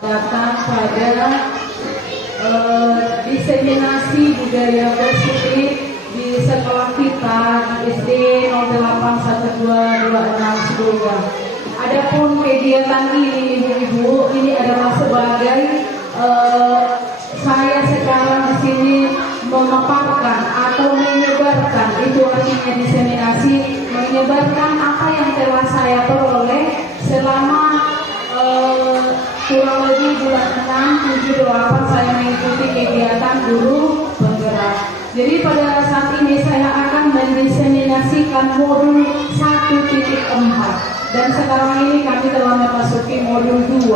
Datang pada diseminasi budaya positif di sekolah kita di SD 081226 Sebuga. Adapun kegiatan ini ibu-ibu, ini adalah sebagai saya sekarang di sini memaparkan atau menyebarkan, itu artinya diseminasi, menyebarkan apa yang telah saya peroleh selama kurang lebih bulan 6, 7, 8 saya mengikuti kegiatan guru penggerak. Jadi pada saat ini saya akan mendiseminasikan modul 1.4 dan sekarang ini kami telah memasuki modul 2.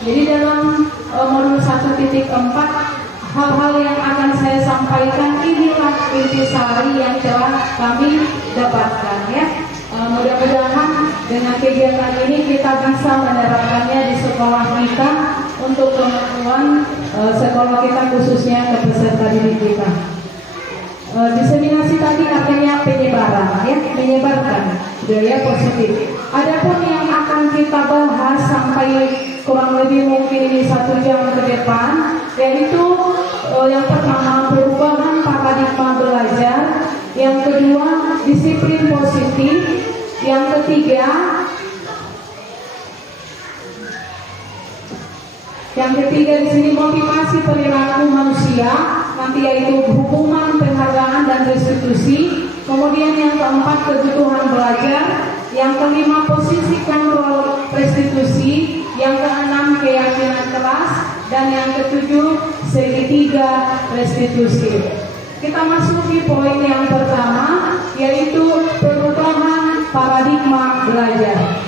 Jadi dalam modul 1.4 hal-hal yang akan saya sampaikan inilah intisari yang telah kami dapatkan ya. Mudah-mudahan dengan kegiatan ini kita bisa menerapkannya di sekolah kita untuk kemajuan sekolah kita khususnya ke peserta didik kita. Diseminasi tadi artinya penyebaran ya, menyebarkan budaya positif. Adapun yang akan kita bahas sampai kurang lebih mungkin ini 1 jam ke depan, yaitu yang pertama perubahan paradigma belajar, yang kedua disiplin positif, yang ketiga di sini motivasi perilaku manusia, nanti yaitu hukuman, penghargaan dan restitusi. Kemudian yang keempat kebutuhan belajar, yang kelima posisi kontrol restitusi, yang keenam keyakinan kelas, dan yang ketujuh segitiga restitusi. Kita masuk di poin yang pertama, yaitu perubahan paradigma belajar.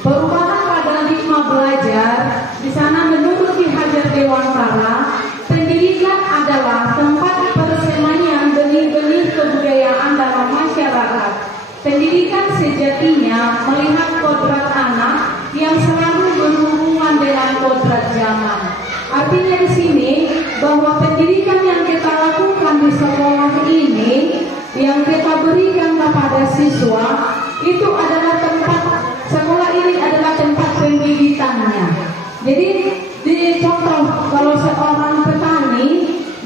Perubahan paradigma belajar di sana menurut Ki Hajar Dewantara, pendidikan adalah tempat persemaian benih-benih kebudayaan dalam masyarakat. Pendidikan sejatinya melihat kodrat anak yang selalu berhubungan dengan kodrat zaman. Artinya di sini bahwa pendidikan yang kita lakukan di sekolah ini, yang kita berikan kepada siswa, itu adalah tempat, sekolah ini adalah tempat pendidikannya. Jadi di contoh kalau seorang petani,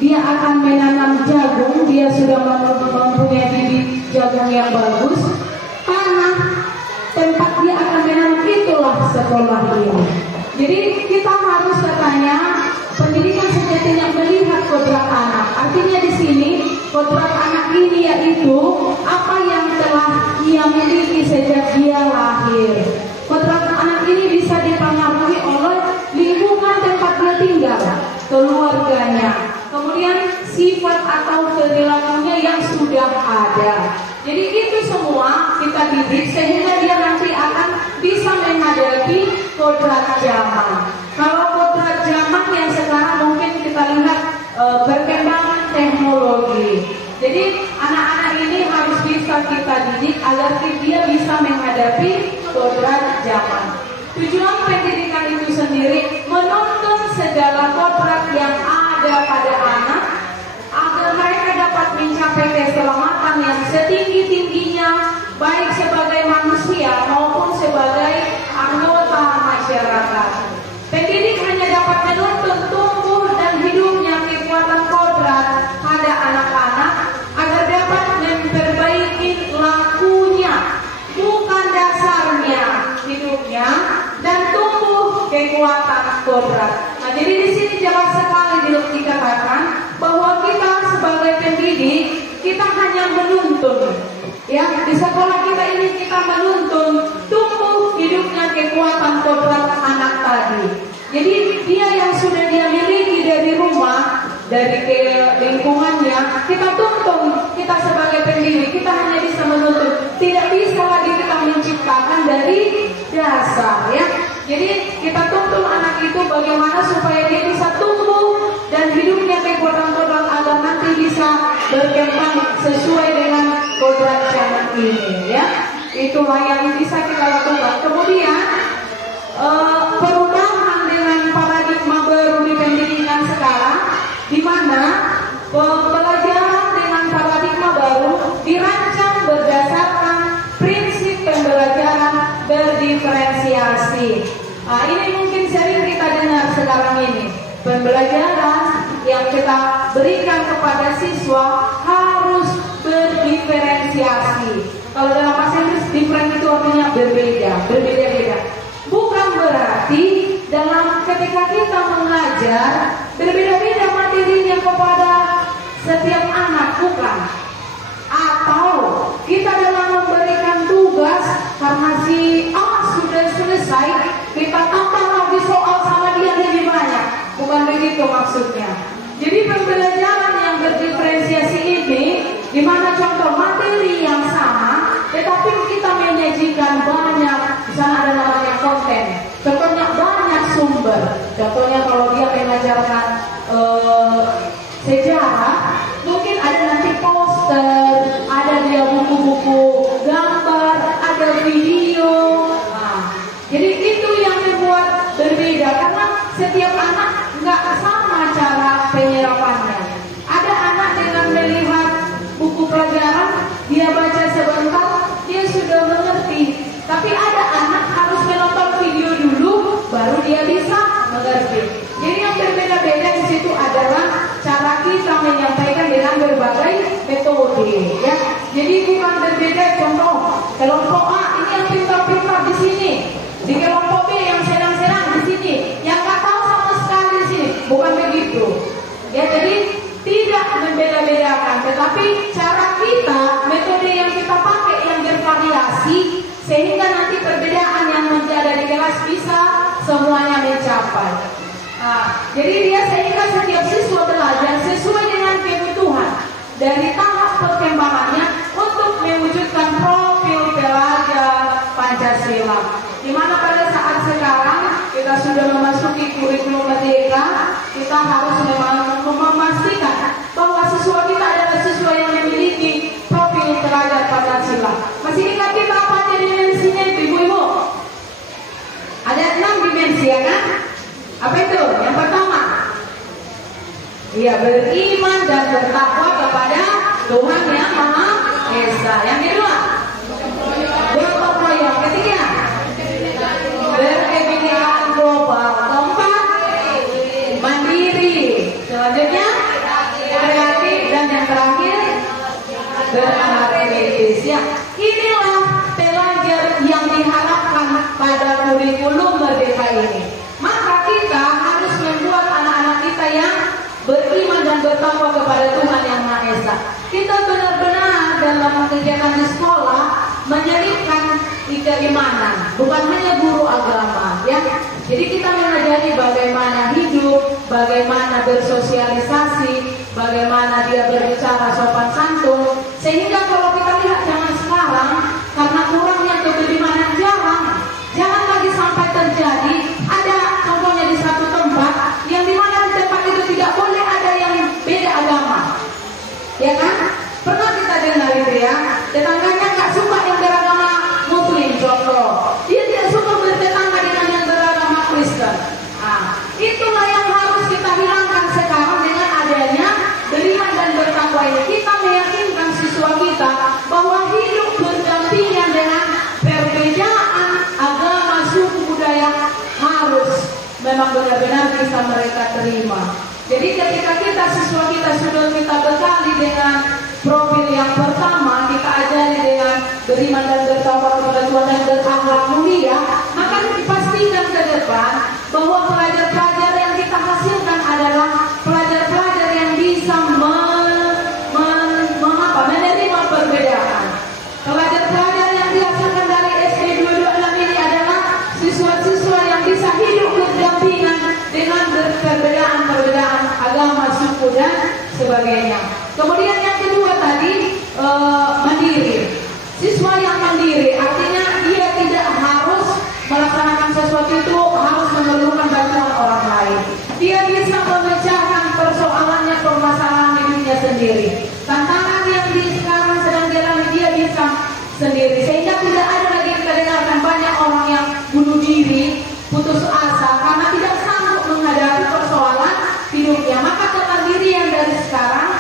dia akan menanam jagung, dia sudah mempunyai bibit jagung yang bagus, tanah tempat dia akan menanam itulah sekolah ini. Jadi kita harus bertanya, pendidikan sejatinya melihat kodrat anak. Artinya di sini kodrat anak ini yaitu apa yang telah ia miliki sejak dia lahir. Kodrat anak ini bisa dipengaruhi oleh lingkungan tempat dia tinggal, keluarganya, kemudian sifat atau perilakunya yang sudah ada. Jadi itu semua kita didik sehingga dia nanti akan bisa menghadapi kodrat zaman. Kalau kodrat zaman yang sekarang mungkin kita lihat berkembang teknologi. Jadi anak-anak ini harus bisa kita didik agar dia bisa menghadapi kodrat zaman. Tujuan pendidikan itu sendiri menuntun segala kodrat yang ada pada anak agar mereka dapat mencapai keselamatan yang setinggi-tingginya, baik sebagai manusia maupun sebagai anggota masyarakat. Pendidik hanya dapat menuntun tumbuh dan hidupnya kekuatan kodrat pada anak-anak agar dapat memperbaiki lakunya, bukan dasarnya hidupnya, dan tumbuh kekuatan kodrat. Nah, jadi di sini jelas sekali dikatakan bahwa kita sebagai pendidik kita hanya menuntun, ya di sekolah kita ini kita menuntun tumbuh hidupnya kekuatan kodrat anak tadi. Jadi dia yang sudah dia miliki dari rumah, dari lingkungannya, kita tuntun. Kita sebagai pendidik kita hanya bisa menuntun, tidak bisa lagi kita menciptakan dari dasar, ya. Jadi kita tuntun anak itu bagaimana supaya dia bisa tumbuh dan hidupnya kekuatan-kodrat agar nanti bisa berkembang sesuai dengan kodrat zaman ini, ya. Itulah yang bisa kita lakukan. Kemudian perubahan dengan paradigma baru di pendidikan sekarang, di mana pembelajaran dengan paradigma baru dirancang berdasarkan prinsip Nah, ini mungkin sering kita dengar sekarang ini. Pembelajaran yang kita berikan kepada siswa harus berdiferensiasi. Kalau dalam bahasa Inggris, different itu artinya berbeda, berbeda-beda. Bukan berarti dalam ketika kita mengajar berbeda-beda materinya kepada setiap anak, bukan. Atau kita dalam memberikan tugas karena si A sudah selesai, kita tambah lagi soal sama dia lebih banyak. Bukan begitu maksudnya. Jadi pembelajaran yang berdiferensiasi ini, di mana contoh materi yang sama, tetapi kita menyajikan banyak, di sana ada namanya konten. Contohnya banyak sumber. Contohnya kalau dia mengajarkan sejarah, mungkin ada nanti poster, ada dia buku-buku gambar, ada video. Nah, jadi itu yang membuat berbeda karena setiap anak nggak sama cara penyerapannya. Ada anak dengan melihat buku pelajaran, dia baca sebentar, dia sudah mengerti. Tapi ada anak harus menonton video dulu, baru dia bisa mengerti. Jadi yang berbeda-beda di situ adalah cara kita menyampaikan dengan berbagai metode, ya. Jadi bukan berbeda. Contoh, kelompok A ini yang pintar-pintar di sini, di kelompok B yang senang-senang di sini, yang nggak tahu sama sekali di sini. Bukan begitu, ya. Jadi tidak membeda-bedakan, tetapi cara kita, metode yang kita pakai yang bervariasi, sehingga nanti perbedaan yang menjadi di kelas bisa semuanya mencapai. Nah, jadi dia sehingga setiap siswa belajar sesuai dengan kebutuhan dari tahap perkembangannya untuk mewujudkan profil pelajar Pancasila. Di mana pada saat sekarang kita sudah memasuki kurikulum merdeka, kita harus memang memastikan bahwa siswa kita adalah siswa yang memiliki profil pelajar Pancasila. Masih ingat kita apa aja dimensinya itu, ibu-ibu? Ada 6 dimensi, ya kan? Apa itu? Yang pertama, iya, beriman dan bertakwa kepada Tuhan Yang Maha Esa. Yang kedua, gotong royong. Ketiga, berkebinekaan global. Keempat, mandiri. Selanjutnya, kreatif. Dan yang terakhir, beraktivitas. Ya, inilah pelajar yang diharapkan pada kurikulum merdeka ini. Maka kita harus membuat anak-anak kita yang beriman dan bertakwa kepada Tuhan Yang Maha Esa. Kita benar-benar dalam kegiatan di sekolah menyelipkan keimanan, bukan hanya guru agama, ya. Jadi kita mengajari bagaimana hidup, bagaimana bersosialisasi, bagaimana dia berbicara sopan santun, sehingga kalau kita lihat zaman sekarang, karena kurangnya keimanan jangan lagi sampai terjadi ada contohnya di satu tempat yang dimana di tempat itu tidak boleh ada yang beda agama, ya kan? Pernah kita dengar itu, ya, tetangganya nggak suka yang beragama Muslim, contoh, dia tidak suka bertetangga dengan yang beragama Kristen. Nah, itulah yang harus kita hilangkan sekarang dengan adanya beriman dan bertakwa ini. Kita meyakinkan siswa kita bahwa hidup berdampingan dengan perbedaan agama, suku, budaya harus memang benar-benar bisa mereka terima. Jadi ketika siswa kita sudah kita bekali dengan profil yang pertama, kita ajari dengan beriman dan bertakwa kepada Tuhan dan berakhlak mulia, maka dipastikan ke depan bahwa pelajar-pelajar yang kita hasilkan adalah pelajar-pelajar yang bisa menerima perbedaan. Pelajar-pelajar yang dihasilkan dari SD 226 ini adalah siswa-siswa yang bisa hidup berdampingan dengan perbedaan-perbedaan agama, suku, dan sebagainya. Kemudian yang kedua tadi, mandiri. Siswa yang mandiri artinya dia tidak harus melaksanakan sesuatu itu harus memerlukan bantuan orang lain. Dia bisa memecahkan persoalannya, permasalahan hidupnya sendiri. Tantangan yang sekarang sedang dialami dia bisa sendiri, sehingga tidak ada lagi kita dengarkan banyak orang yang bunuh diri, putus asa karena tidak sanggup menghadapi persoalan hidupnya. Maka kemandirian dari sekarang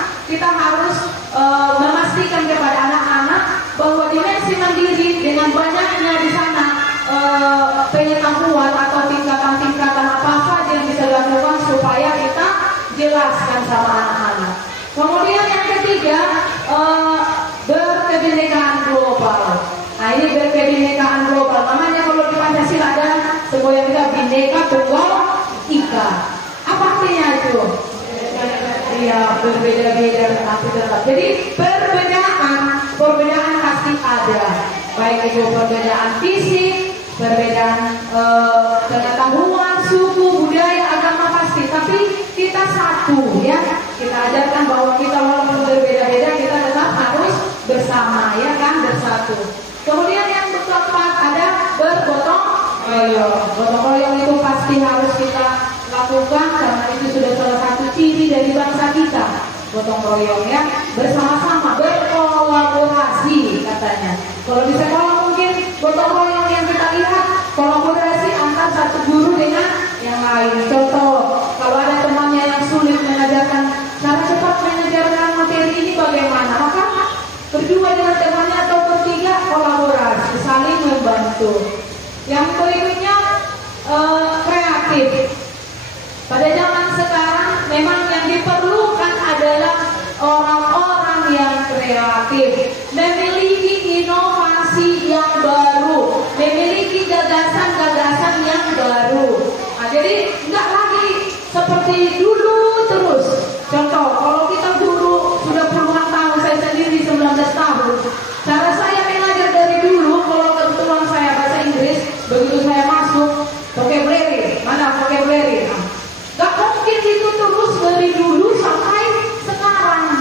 sama anak-anak. Kemudian yang ketiga, berkebinekaan global. Nah ini berkebinekaan global. Namanya kalau di Pancasila ada sebuah yang kita Bhinneka Tunggal Ika. Apa artinya itu? Ya berbeda-beda tapi tetap. Jadi perbedaan pasti ada. Baik itu perbedaan fisik, perbedaan pengetahuan, suku, budaya, agama pasti. Tapi kita satu ya. Kita ajarkan bahwa kita walaupun berbeda-beda kita tetap harus bersama ya kan, bersatu. Kemudian yang keempat ada bergotong royong. Gotong royong itu pasti harus kita lakukan karena itu sudah salah satu ciri dari bangsa kita. Gotong royong ya, bersama-sama, berkolaborasi katanya. Kalau di sekolah mungkin gotong royong yang kita lihat kolaborasi antar satu guru dengan yang lain. Contoh, kalau ada temannya yang sulit mengajarkan cara cepat mengajarkan materi ini bagaimana, maka berdua dengan temannya atau bertiga kolaborasi, saling membantu. Yang berikutnya kreatif. Pada zaman sekarang memang yang diperlukan adalah orang-orang yang kreatif, memiliki inovasi yang baru, memiliki gagasan-gagasan yang baru. Nah, jadi nggak lagi seperti dulu terus. Contoh, kalau kita dulu sudah puluhan tahun, saya sendiri 19 tahun. Cara saya mengajar dari dulu, kalau kebetulan saya bahasa Inggris, begitu saya masuk, vocabulary, mana vocabulary? Gak mungkin itu terus dari dulu sampai sekarang.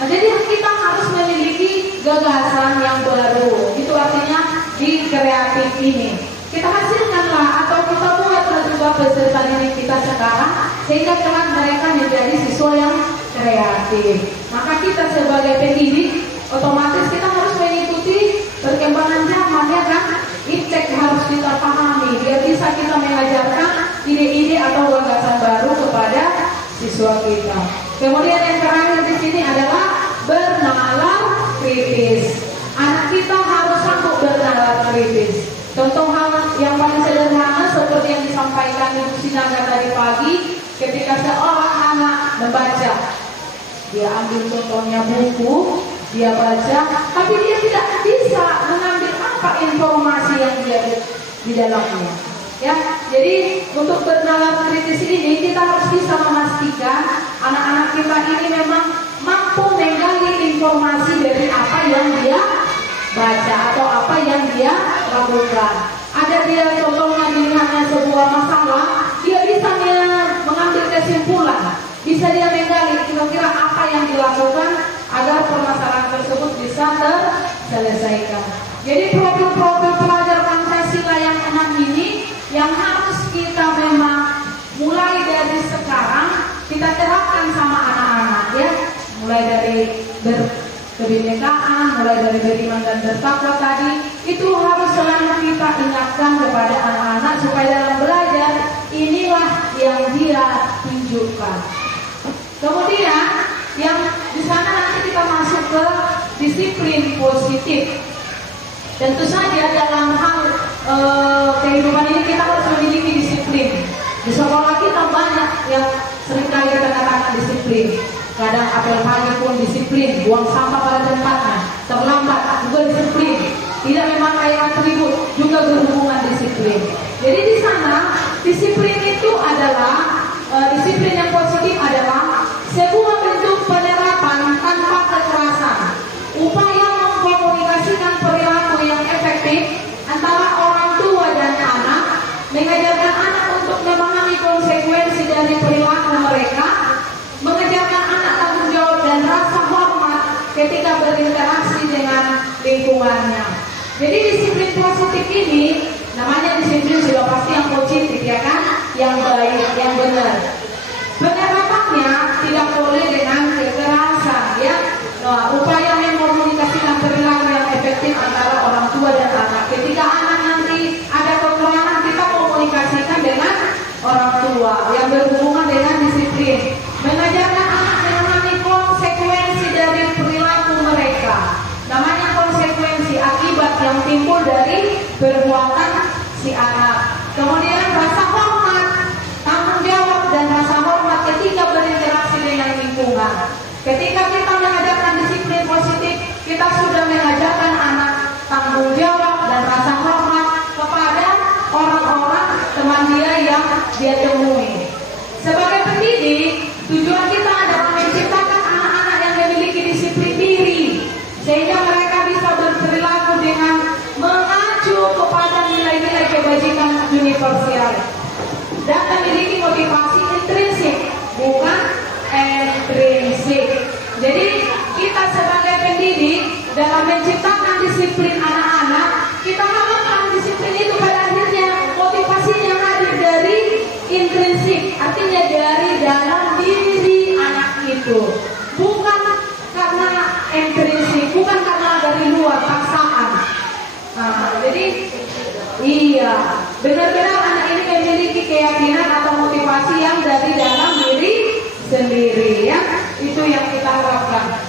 Nah, jadi kita harus memiliki gagasan yang baru. Itu artinya di kreatif ini kita hasilkanlah atau kita buatlah juga peserta didik kita sekarang sehingga kelak mereka menjadi siswa yang kreatif. Maka kita sebagai pendidik otomatis kita harus mengikuti perkembangan zaman ya kan. Iptek harus kita pahami biar bisa kita mengajarkan ide-ide atau gagasan baru kepada siswa kita. Kemudian yang terakhir di sini adalah bernalar kritis. Anak kita harus sanggup bernalar kritis. Contoh hal yang paling sederhana seperti yang disampaikan Ibu Sinaga tadi pagi, ketika seorang anak membaca, dia ambil contohnya buku, dia baca, tapi dia tidak bisa mengambil apa informasi yang dia di dalamnya. Ya, jadi untuk bernalar kritis ini kita harus bisa memastikan anak-anak kita ini memang mampu menggali informasi dari apa yang dia baca atau apa yang dia lakukan. Ada dia contohnya dilihatnya sebuah masalah, dia bisa mengambil kesimpulan, bisa dia menggali kira-kira apa yang dilakukan agar permasalahan tersebut bisa terselesaikan. Jadi profil-profil pelajar Pancasila yang 6 ini yang harus kita memang mulai dari sekarang kita terapkan sama anak-anak ya, mulai dari berkebinekaan, mulai dari beriman dan bertakwa tadi, itu harus selalu kita ingatkan kepada anak-anak supaya dalam belajar inilah yang dia tunjukkan. Kemudian yang di sana nanti kita masuk ke disiplin positif. Tentu saja dalam hal kehidupan ini kita harus memiliki disiplin. Di sekolah kita banyak yang seringkali kita katakan disiplin. Kadang apel pagi pun disiplin, buang sampah pada tempatnya, terlambat juga disiplin. Tidak memakai atribut juga berhubungan disiplin. Jadi di sana disiplin itu adalah disiplin yang positif adalah sebuah bentuk penerapan tanpa kekerasan, upaya mengkomunikasikan perilaku yang efektif antara orang tua dan anak, mengajarkan anak untuk memahami konsekuensi dari perilaku mereka, mengajarkan anak tanggung jawab dan rasa hormat ketika berinteraksi dengan lingkungannya. Jadi disiplin positif ini namanya disiplin sudah pasti yang positif ya kan, yang baik, yang benar. Penerapannya tidak boleh dengan kekerasan ya. Nah, upaya mengkomunikasikan perilaku yang efektif antara orang tua dan anak. Ketika anak nanti ada kekurangan, kita komunikasikan dengan orang tua yang berhubungan dengan disiplin. Mengajarkan anak memahami konsekuensi dari perilaku mereka. Namanya konsekuensi akibat yang timbul dari perbuatan si anak. Kemudian rasa hormat, tanggung jawab dan rasa hormat ketika berinteraksi dengan dia temui. Sebagai pendidik, tujuan kita adalah menciptakan anak-anak yang memiliki disiplin diri, sehingga mereka bisa berperilaku dengan mengacu kepada nilai-nilai kebajikan universal dan memiliki motivasi intrinsik, bukan ekstrinsik. Jadi kita sebagai pendidik dalam menciptakan disiplin anak-anak, kita harapkan disiplin itu pada akhirnya motivasinya hadir dari intrinsik, artinya dari dalam diri anak itu, bukan karena intrinsik, bukan karena dari luar paksaan. Jadi iya, benar-benar anak ini memiliki keyakinan atau motivasi yang dari dalam diri sendiri, ya. Itu yang kita harapkan.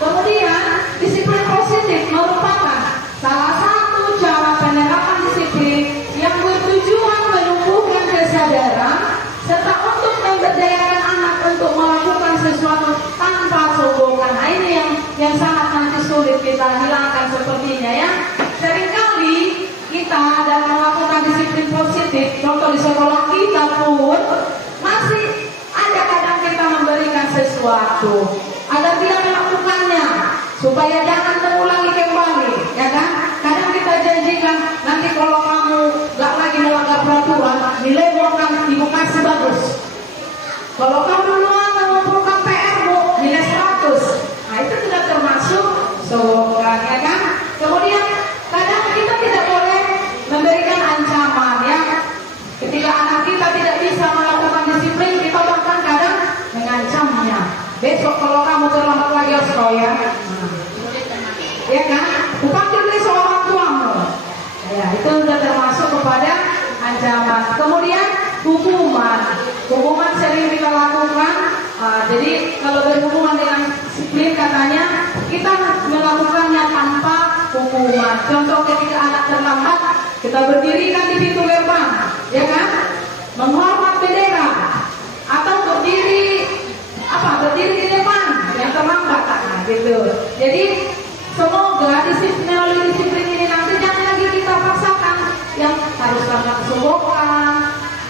Kemudian disiplin positif merupakan salah satu cara penerapan disiplin yang bertujuan menumbuhkan kesadaran serta untuk memberdayakan anak untuk melakukan sesuatu tanpa sombongan. Nah, ini yang sangat nanti sulit kita hilangkan sepertinya, ya. Seringkali kita dalam melakukan disiplin positif, contoh di sekolah kita pun masih ada kadang kita memberikan sesuatu agar dia melakukannya supaya jangan terulangi kembali, ya kan? Kadang kita janjikan nanti kalau kamu gak lagi melanggar peraturan, nilaimu akan ibu kasih bagus. Kalau kamu duluan mengumpulkan PR-mu, nilai 100. Nah, itu sudah termasuk sombongan, ya kan? Kemudian kadang kita tidak boleh memberikan ancaman, ya. Ketika anak kita tidak bisa melakukan disiplin, kita bahkan kadang mengancamnya. Besok kalau kamu terlambat lagi sekolah, ya kan? Kupanggil besok orang tuamu. Ya, itu sudah termasuk kepada ancaman. Kemudian hukuman sering kita lakukan. Jadi kalau berhubungan dengan disiplin katanya kita melakukannya tanpa hukuman. Contoh ketika anak terlambat, kita berdirikan di pintu gerbang, ya kan? Menghormat bendera atau berdiri di depan yang terlambat, gitu. Jadi semoga melalui disiplin ini nanti jangan lagi kita paksakan yang harus karena kesombongan,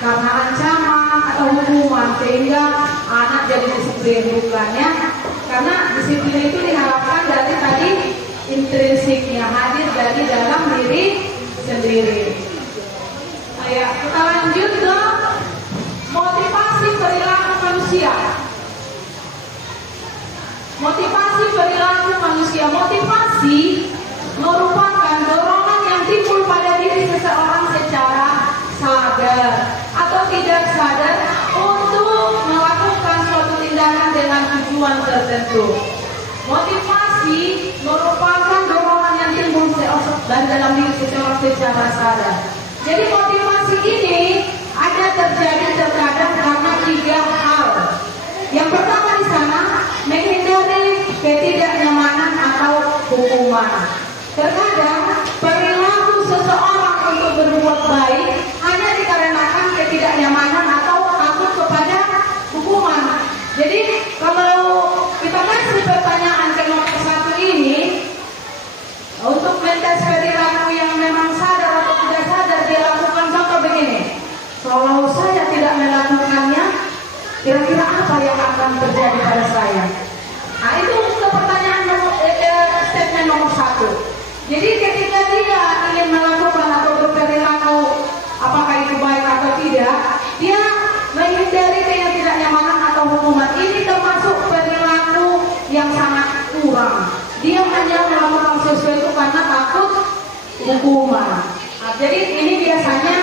karena ancaman atau hukuman, sehingga anak jadi disiplin, bukannya. Karena disiplin itu diharapkan dari tadi intrinsiknya hadir dari dalam diri sendiri. Kita lanjut ke motivasi perilaku manusia. Motivasi perilaku manusia. Motivasi merupakan dorongan yang timbul pada diri seseorang secara sadar atau tidak sadar untuk melakukan suatu tindakan dengan tujuan tertentu. Motivasi merupakan dorongan yang timbul dan dalam diri seseorang secara sadar. Jadi motivasi ini ada terjadi terkadang karena 3 hal. Yang pertama di sana menghindari ketidaknyamanan atau hukuman. Terkadang perilaku seseorang untuk berbuat baik hanya dikarenakan ketidaknyamanan atau takut kepada hukuman. Jadi kalau kita kasih pertanyaan ke nomor 1 ini untuk mentes perilaku yang memang sadar atau tidak sadar dia lakukan, contoh begini. Kalau saya tidak melakukannya, kira-kira apa yang akan terjadi pada saya? Nah, itu untuk pertanyaan statement nomor 1. Jadi ketika dia ingin melakukan atau berperilaku apakah itu baik atau tidak, dia menghindari ketidaknyamanan atau hukuman. Ini termasuk perilaku yang sangat kurang. Dia hanya melakukan sesuatu karena takut hukuman. Nah, jadi ini biasanya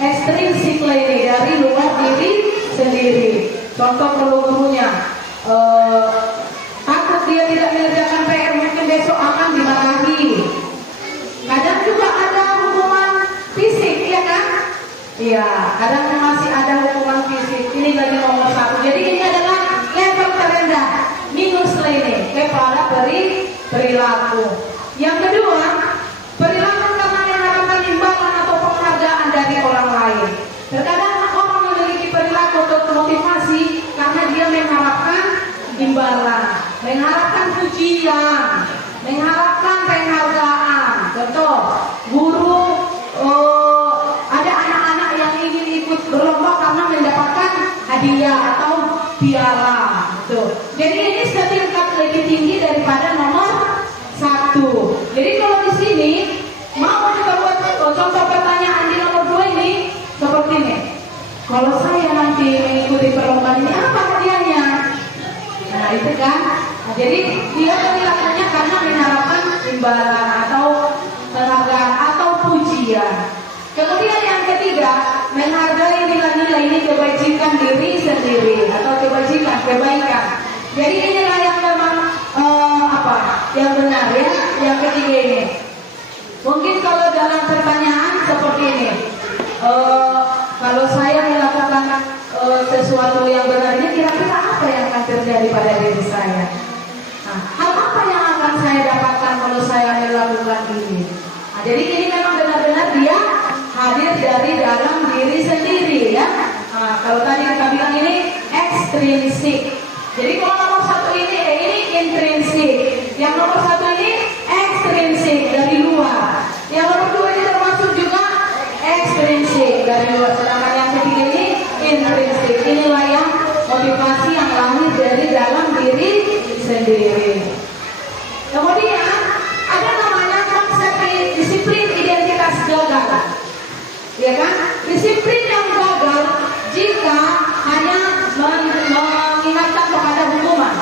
ekstrinsik dari luar diri sendiri. Contoh gurunya takut dia tidak mengerjakan PR, mungkin besok akan dimarahi. Kadang juga ada hukuman fisik, ya kan? Iya, kadang masih ada hukuman fisik. Ini dari nomor 1. Jadi ini adalah level terendah, minus lainnya kepada perilaku. Yang kedua, perilaku karena mengharapkan imbalan atau penghargaan dari orang lain. Terkadang orang memiliki perilaku atau motivasi karena dia mengharapkan imbalan, mengharapkan pujian, mengharapkan penghargaan. Contoh, guru ada anak-anak yang ingin kalau saya nanti mengikuti perlombaan ini apa hadiahnya? Nah itu kan, nah, jadi dia melakukannya karena mengharapkan imbalan atau penghargaan atau pujian. Kemudian yang ketiga, menghargai nilai-nilai ini kebajikan diri sendiri atau kebaikan. Jadi inilah yang memang yang benar ya. Yang ketiga ini, mungkin kalau dalam pertanyaan seperti ini, kalau saya melakukan sesuatu yang benar ini, kira-kira apa yang akan terjadi pada diri saya? Nah, hal apa yang akan saya dapatkan kalau saya melakukan ini? Nah, jadi ini memang benar-benar dia hadir dari dalam diri sendiri ya. Nah, kalau tadi kita bilang ini ekstrinsik. Jadi kalau nomor satu ini intrinsik. Yang nomor satu ini ekstrinsik dari luar. Yang nomor dua ini termasuk juga ekstrinsik dari luar. Sedangkan yang ketiga ini intrinsik. Inilah yang motivasi yang lahir dari dalam diri sendiri. Kemudian ada namanya konsep disiplin identitas gagal. Ya kan? Disiplin yang gagal jika hanya mengingatkan kepada hukuman.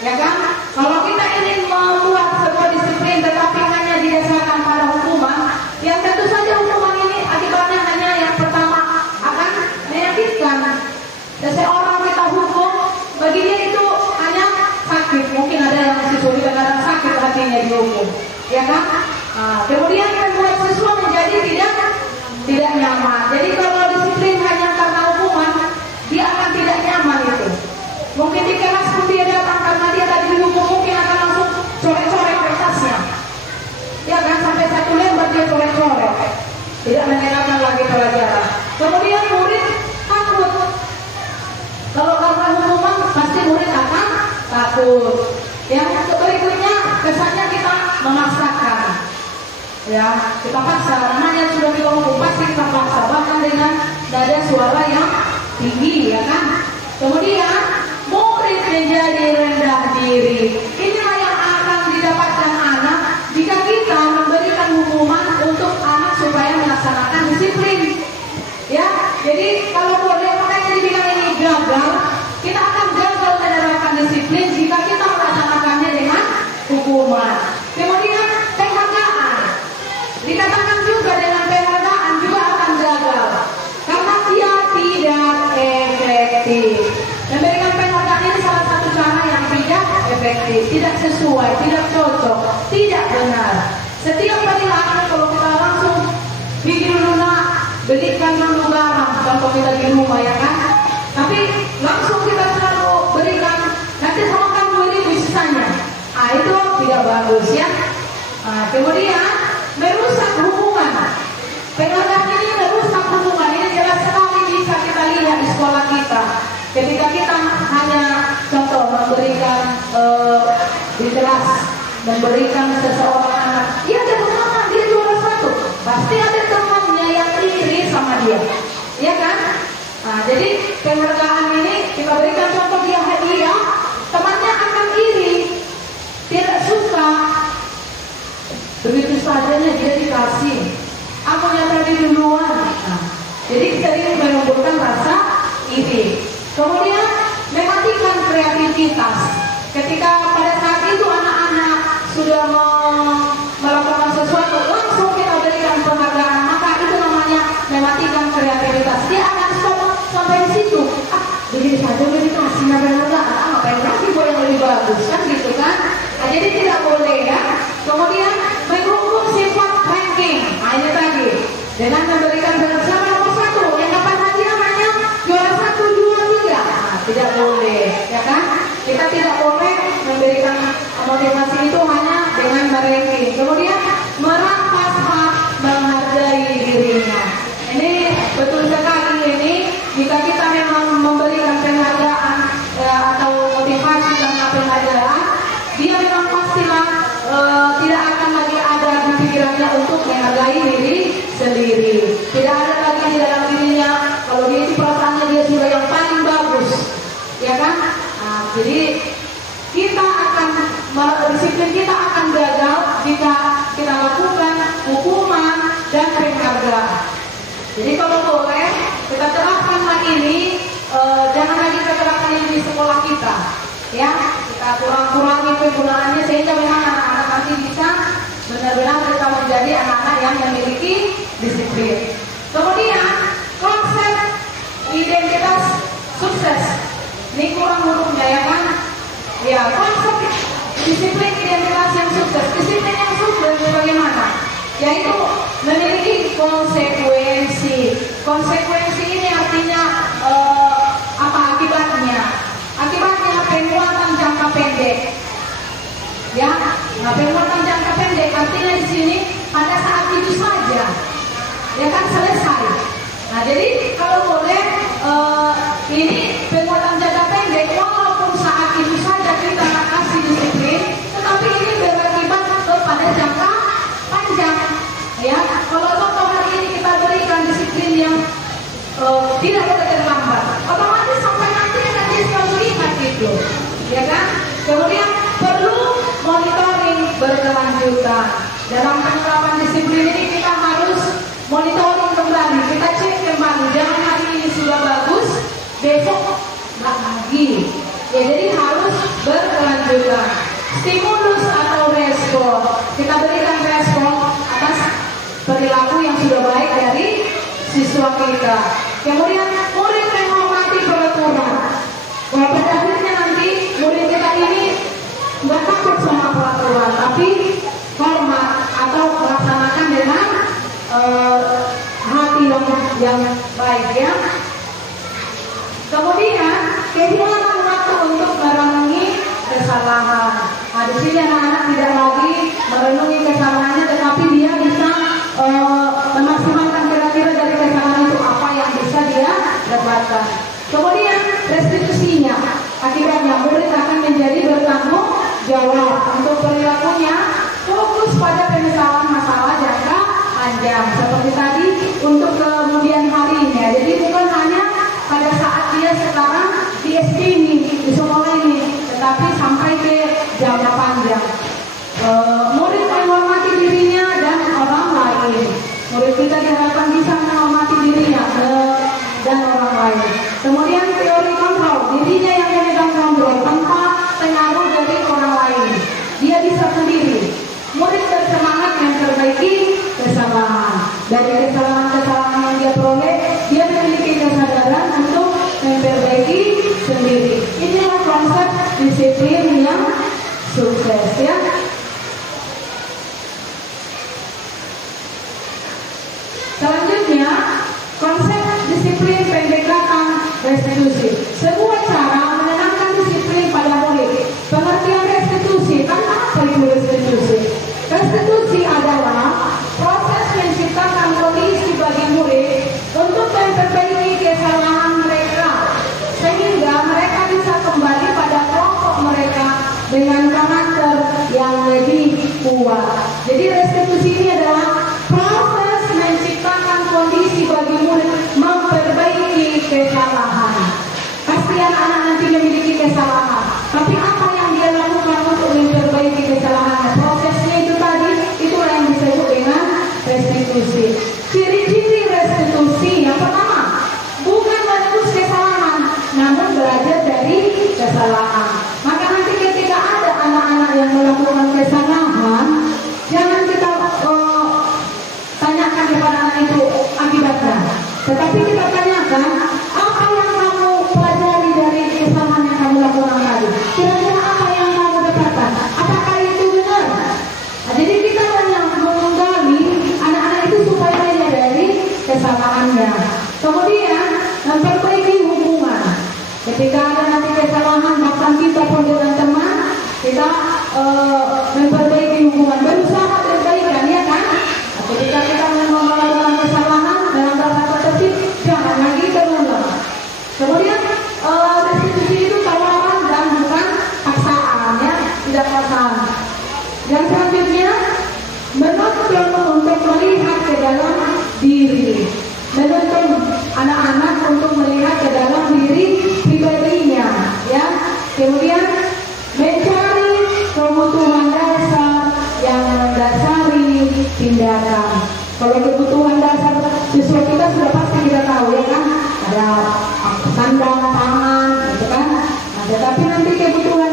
Ya kan? Kalau kita ingin membuat sebuah disiplin tetapi hanya didasarkan pada hukuman, yang tentu saja hukuman ini akibatnya hanya yang pertama akan menyakitkan. Seseorang kita hukum, bagi dia itu hanya sakit. Mungkin ada yang disuruh kadang sakit hatinya dihukum. Ya kan? Kemudian membuat siswa menjadi tidak nyaman. Jadi kalau disiplin hanya karena hukuman, dia akan tidak nyaman itu. Mungkin di kelas pun dia datang karena dia tadi dihukum, mungkin akan langsung coret-coret kertasnya. Ya kan, sampai satu lembar dia coret-coret. Tidak menyenangkan lagi pelajaran. Kemudian murid takut. Kalau karena hukuman pasti murid akan takut. Yang berikutnya kesannya kita memaksakan. Ya, kita paksa, namanya sudah dihukum, pasti kita paksa, bahkan dengan nada suara yang tinggi, ya kan? Kemudian murid menjadi rendah diri. Inilah yang akan didapatkan anak jika kita memberikan hukuman untuk anak supaya melaksanakan disiplin. Ya, jadi kalau boleh makanya dibilang ini gagal, kita akan gagal menerapkan disiplin jika kita melaksanakannya dengan hukuman. Kemudian penghargaan. Dikatakan juga dengan penghargaan juga akan gagal karena dia tidak efektif. Memberikan penghargaan ini salah satu cara yang tidak efektif, tidak sesuai, tidak cocok, tidak benar. Setiap pernikahan kalau kita langsung bikin lunak, belikan dulu garam, contoh kita di rumah ya kan. Tapi langsung kita selalu berikan, nanti samakan 2.000 sisanya. Itu tidak bagus ya. Kemudian merusak hubungan. Penghargaan ini merusak hubungan. Ini jelas sekali bisa kita lihat di sekolah kita. Ketika kita hanya contoh memberikan di kelas, memberikan seseorang anak, dia ada teman, dia juara satu, pasti ada temannya yang iri sama dia, ya kan? Nah, jadi penghargaan ini kita berikan contoh dia hadiah, temannya akan iri, tidak suka. Begitu sajanya dia dikasih, aku yang tadi duluan. Nah, jadi sering menimbulkan rasa iri. Kemudian mematikan kreativitas. Ketika pada saat itu anak-anak sudah melakukan sesuatu, langsung kita berikan penghargaan, maka itu namanya mematikan kreativitas. Dia akan stop sampai di situ. Begini saja udah dikasih penghargaan, ngapain kasih buat yang lebih bagus kan gitu kan? Jadi tidak boleh ya. Kemudian menghukum sifat ranking. Ini tadi dengan memberikan siapa nomor satu yang dapat hadiah hanya juara 1, 2, 3. Tidak boleh, ya kan? Kita tidak boleh memberikan motivasi itu hanya dengan meranking. Kemudian merampas hak menghargai dirinya. Ini betul sekali ini. Jika kita memang memberikan penghargaan atau motivasi karena penghargaan, dia memang pastilah tidak akan lagi ada di pikirannya untuk menghargai diri sendiri. Tidak ada lagi di dalam dirinya kalau dia itu perasaannya dia sudah yang paling bagus, ya kan? Nah, jadi kita akan disiplin kita akan gagal jika kita lakukan hukuman dan penghargaan. Jadi kalau boleh kita terapkan ya kita kurang-kurangi penggunaannya sehingga memang anak-anak nanti bisa benar-benar kita menjadi anak-anak yang memiliki disiplin. Kemudian konsep identitas sukses ini kurang hurufnya ya kan? Ya, konsep disiplin identitas yang sukses. Disiplin yang sukses bagaimana? Yaitu memiliki konsekuensi. Konsekuensi ini artinya apa akibatnya? Akibatnya penguatan jangka pendek. Ya, nah penguatan jangka pendek artinya di sini pada saat itu saja, ya kan selesai. Nah jadi kalau boleh ini penguatan jangka pendek walaupun saat itu saja kita kasih disiplin, tetapi ini berakibat kepada jangka panjang. Ya, kalau contoh hari ini kita berikan disiplin yang tidak boleh terlambat, otomatis sampai nanti kan dia selalu ingat itu, ya kan? Kemudian perlu monitoring berkelanjutan. Dalam penerapan disiplin ini kita harus monitoring kembali, kita cek kembali. Jangan hari ini sudah bagus, besok nggak lagi. Ya, jadi harus berkelanjutan. Stimulus atau respon, kita berikan respon atas perilaku yang sudah baik dari siswa kita. Kemudian murid menghormati peraturan. Wah, pada akhirnya nanti murid kita ini nggak takut sama peraturan, tapi hormat atau melaksanakan dengan hati yang baik ya. Kemudian kehilangan waktu untuk merenungi kesalahan. Nah, di sini anak-anak tidak lagi merenungi kesalahannya, tetapi dia bisa memaksimalkan kira-kira dari kesalahan itu apa yang bisa dia dapatkan. Kemudian restitusinya, akibatnya murid akan menjadi bertanggung jawab untuk perilakunya, fokus pada penyesalan masalah jangka panjang seperti tadi untuk kemudian harinya. Jadi bukan hanya pada saat dia sekarang di SD ini, di sekolah ini, tetapi sampai ke jangka panjang. Murid menghormati dirinya dan orang lain. Murid kita diharapkan bisa menghormati dirinya dan orang lain. Kemudian teori kontrol, dirinya yang memegang kontrol tanpa pengaruh dari orang lain. Dia bisa sendiri. Murid bersemangat memperbaiki kesalahan. Dari kesalahan-kesalahan yang dia peroleh, dia memiliki kesadaran untuk memperbaiki sendiri. Inilah konsep disiplin yang sukses ya. Selanjutnya, konsep disiplin pendekatan restitusi. Sebuah cara menanamkan disiplin pada murid. Pengertian restitusi, apa itu restitusi? Restitusi adalah proses menciptakan kondisi bagi murid untuk memperbaiki kesalahan mereka, sehingga mereka bisa kembali pada kelompok mereka dengan karakter yang lebih kuat. Jadi restitusi ini adalah proses menciptakan kondisi bagi murid memperbaiki kesalahan. Pasti anak-anak nanti memiliki kesalahan, tapi apa yang dia lakukan untuk memperbaiki kesalahannya? Prosesnya itu tadi, itulah yang disebut dengan restitusi. Ciri-ciri restitusi yang pertama, bukan menebus kesalahan, namun belajar dari kesalahan. Maka nanti ketika ada anak-anak yang melakukan kesalahan, jangan kita tanyakan kepada anak itu akibatnya, tetapi kita tanyakan apa yang kamu pelajari dari kesalahan yang kamu lakukan tadi. Kira-kira apa yang kamu dapatkan? Apakah itu benar? Nah, jadi kita menggali anak-anak itu supaya menyadari kesalahannya. Kemudian memperbaiki hubungan. Ketika ada nanti kesalahan, bahkan kita pun dengan teman, kita memperbaiki hubungan, berusaha perbaikan, ya kan? Ketika kita melakukan kesalahan dalam rasa tertib, jangan lagi terulang. Kemudian restitusi itu tawaran dan bukan paksaan, ya, tidak paksaan. Yang selanjutnya, menuntun untuk melihat ke dalam diri, menuntun anak-anak untuk melihat ke dalam diri pribadinya, ya. Kemudian mencari kebutuhan dasar yang mendasari tindakan. Kalau kebutuhan dasar siswa kita sudah pasti kita tahu, ya kan? Ada sandang, pangan, gitu kan? Nah, tetapi nanti kebutuhan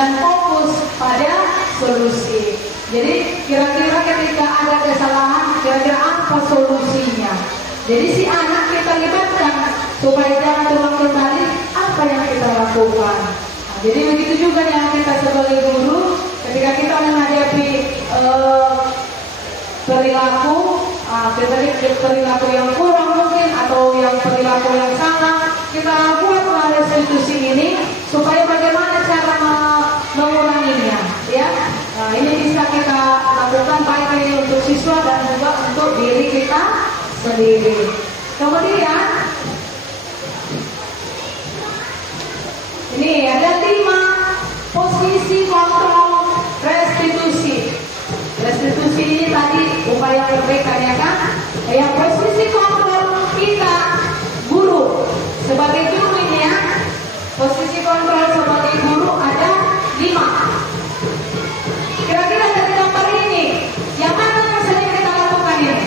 dan fokus pada solusi. Jadi kira-kira ketika ada kesalahan, kira-kira apa solusinya? Jadi si anak kita libatkan supaya jangan terulang kembali, apa yang kita lakukan. Nah, jadi begitu juga yang kita sebagai guru, ketika kita menghadapi perilaku yang kurang mungkin atau yang perilaku yang salah, kita buatlah restitusi ini supaya bagaimana cara menguranginya, ya. Nah, ini bisa kita lakukan baik ini untuk siswa dan juga untuk diri kita sendiri. Kemudian ini ada 5 posisi kontrol restitusi. Restitusi ini tadi upaya perbaikan, ya kan? Yang posisi kontrol kita guru sebagai guru ini, ya. Posisi kontrol sebagai guru ada 5. Kira-kira dari gambar ini, yang mana yang sering kita lakukan ini?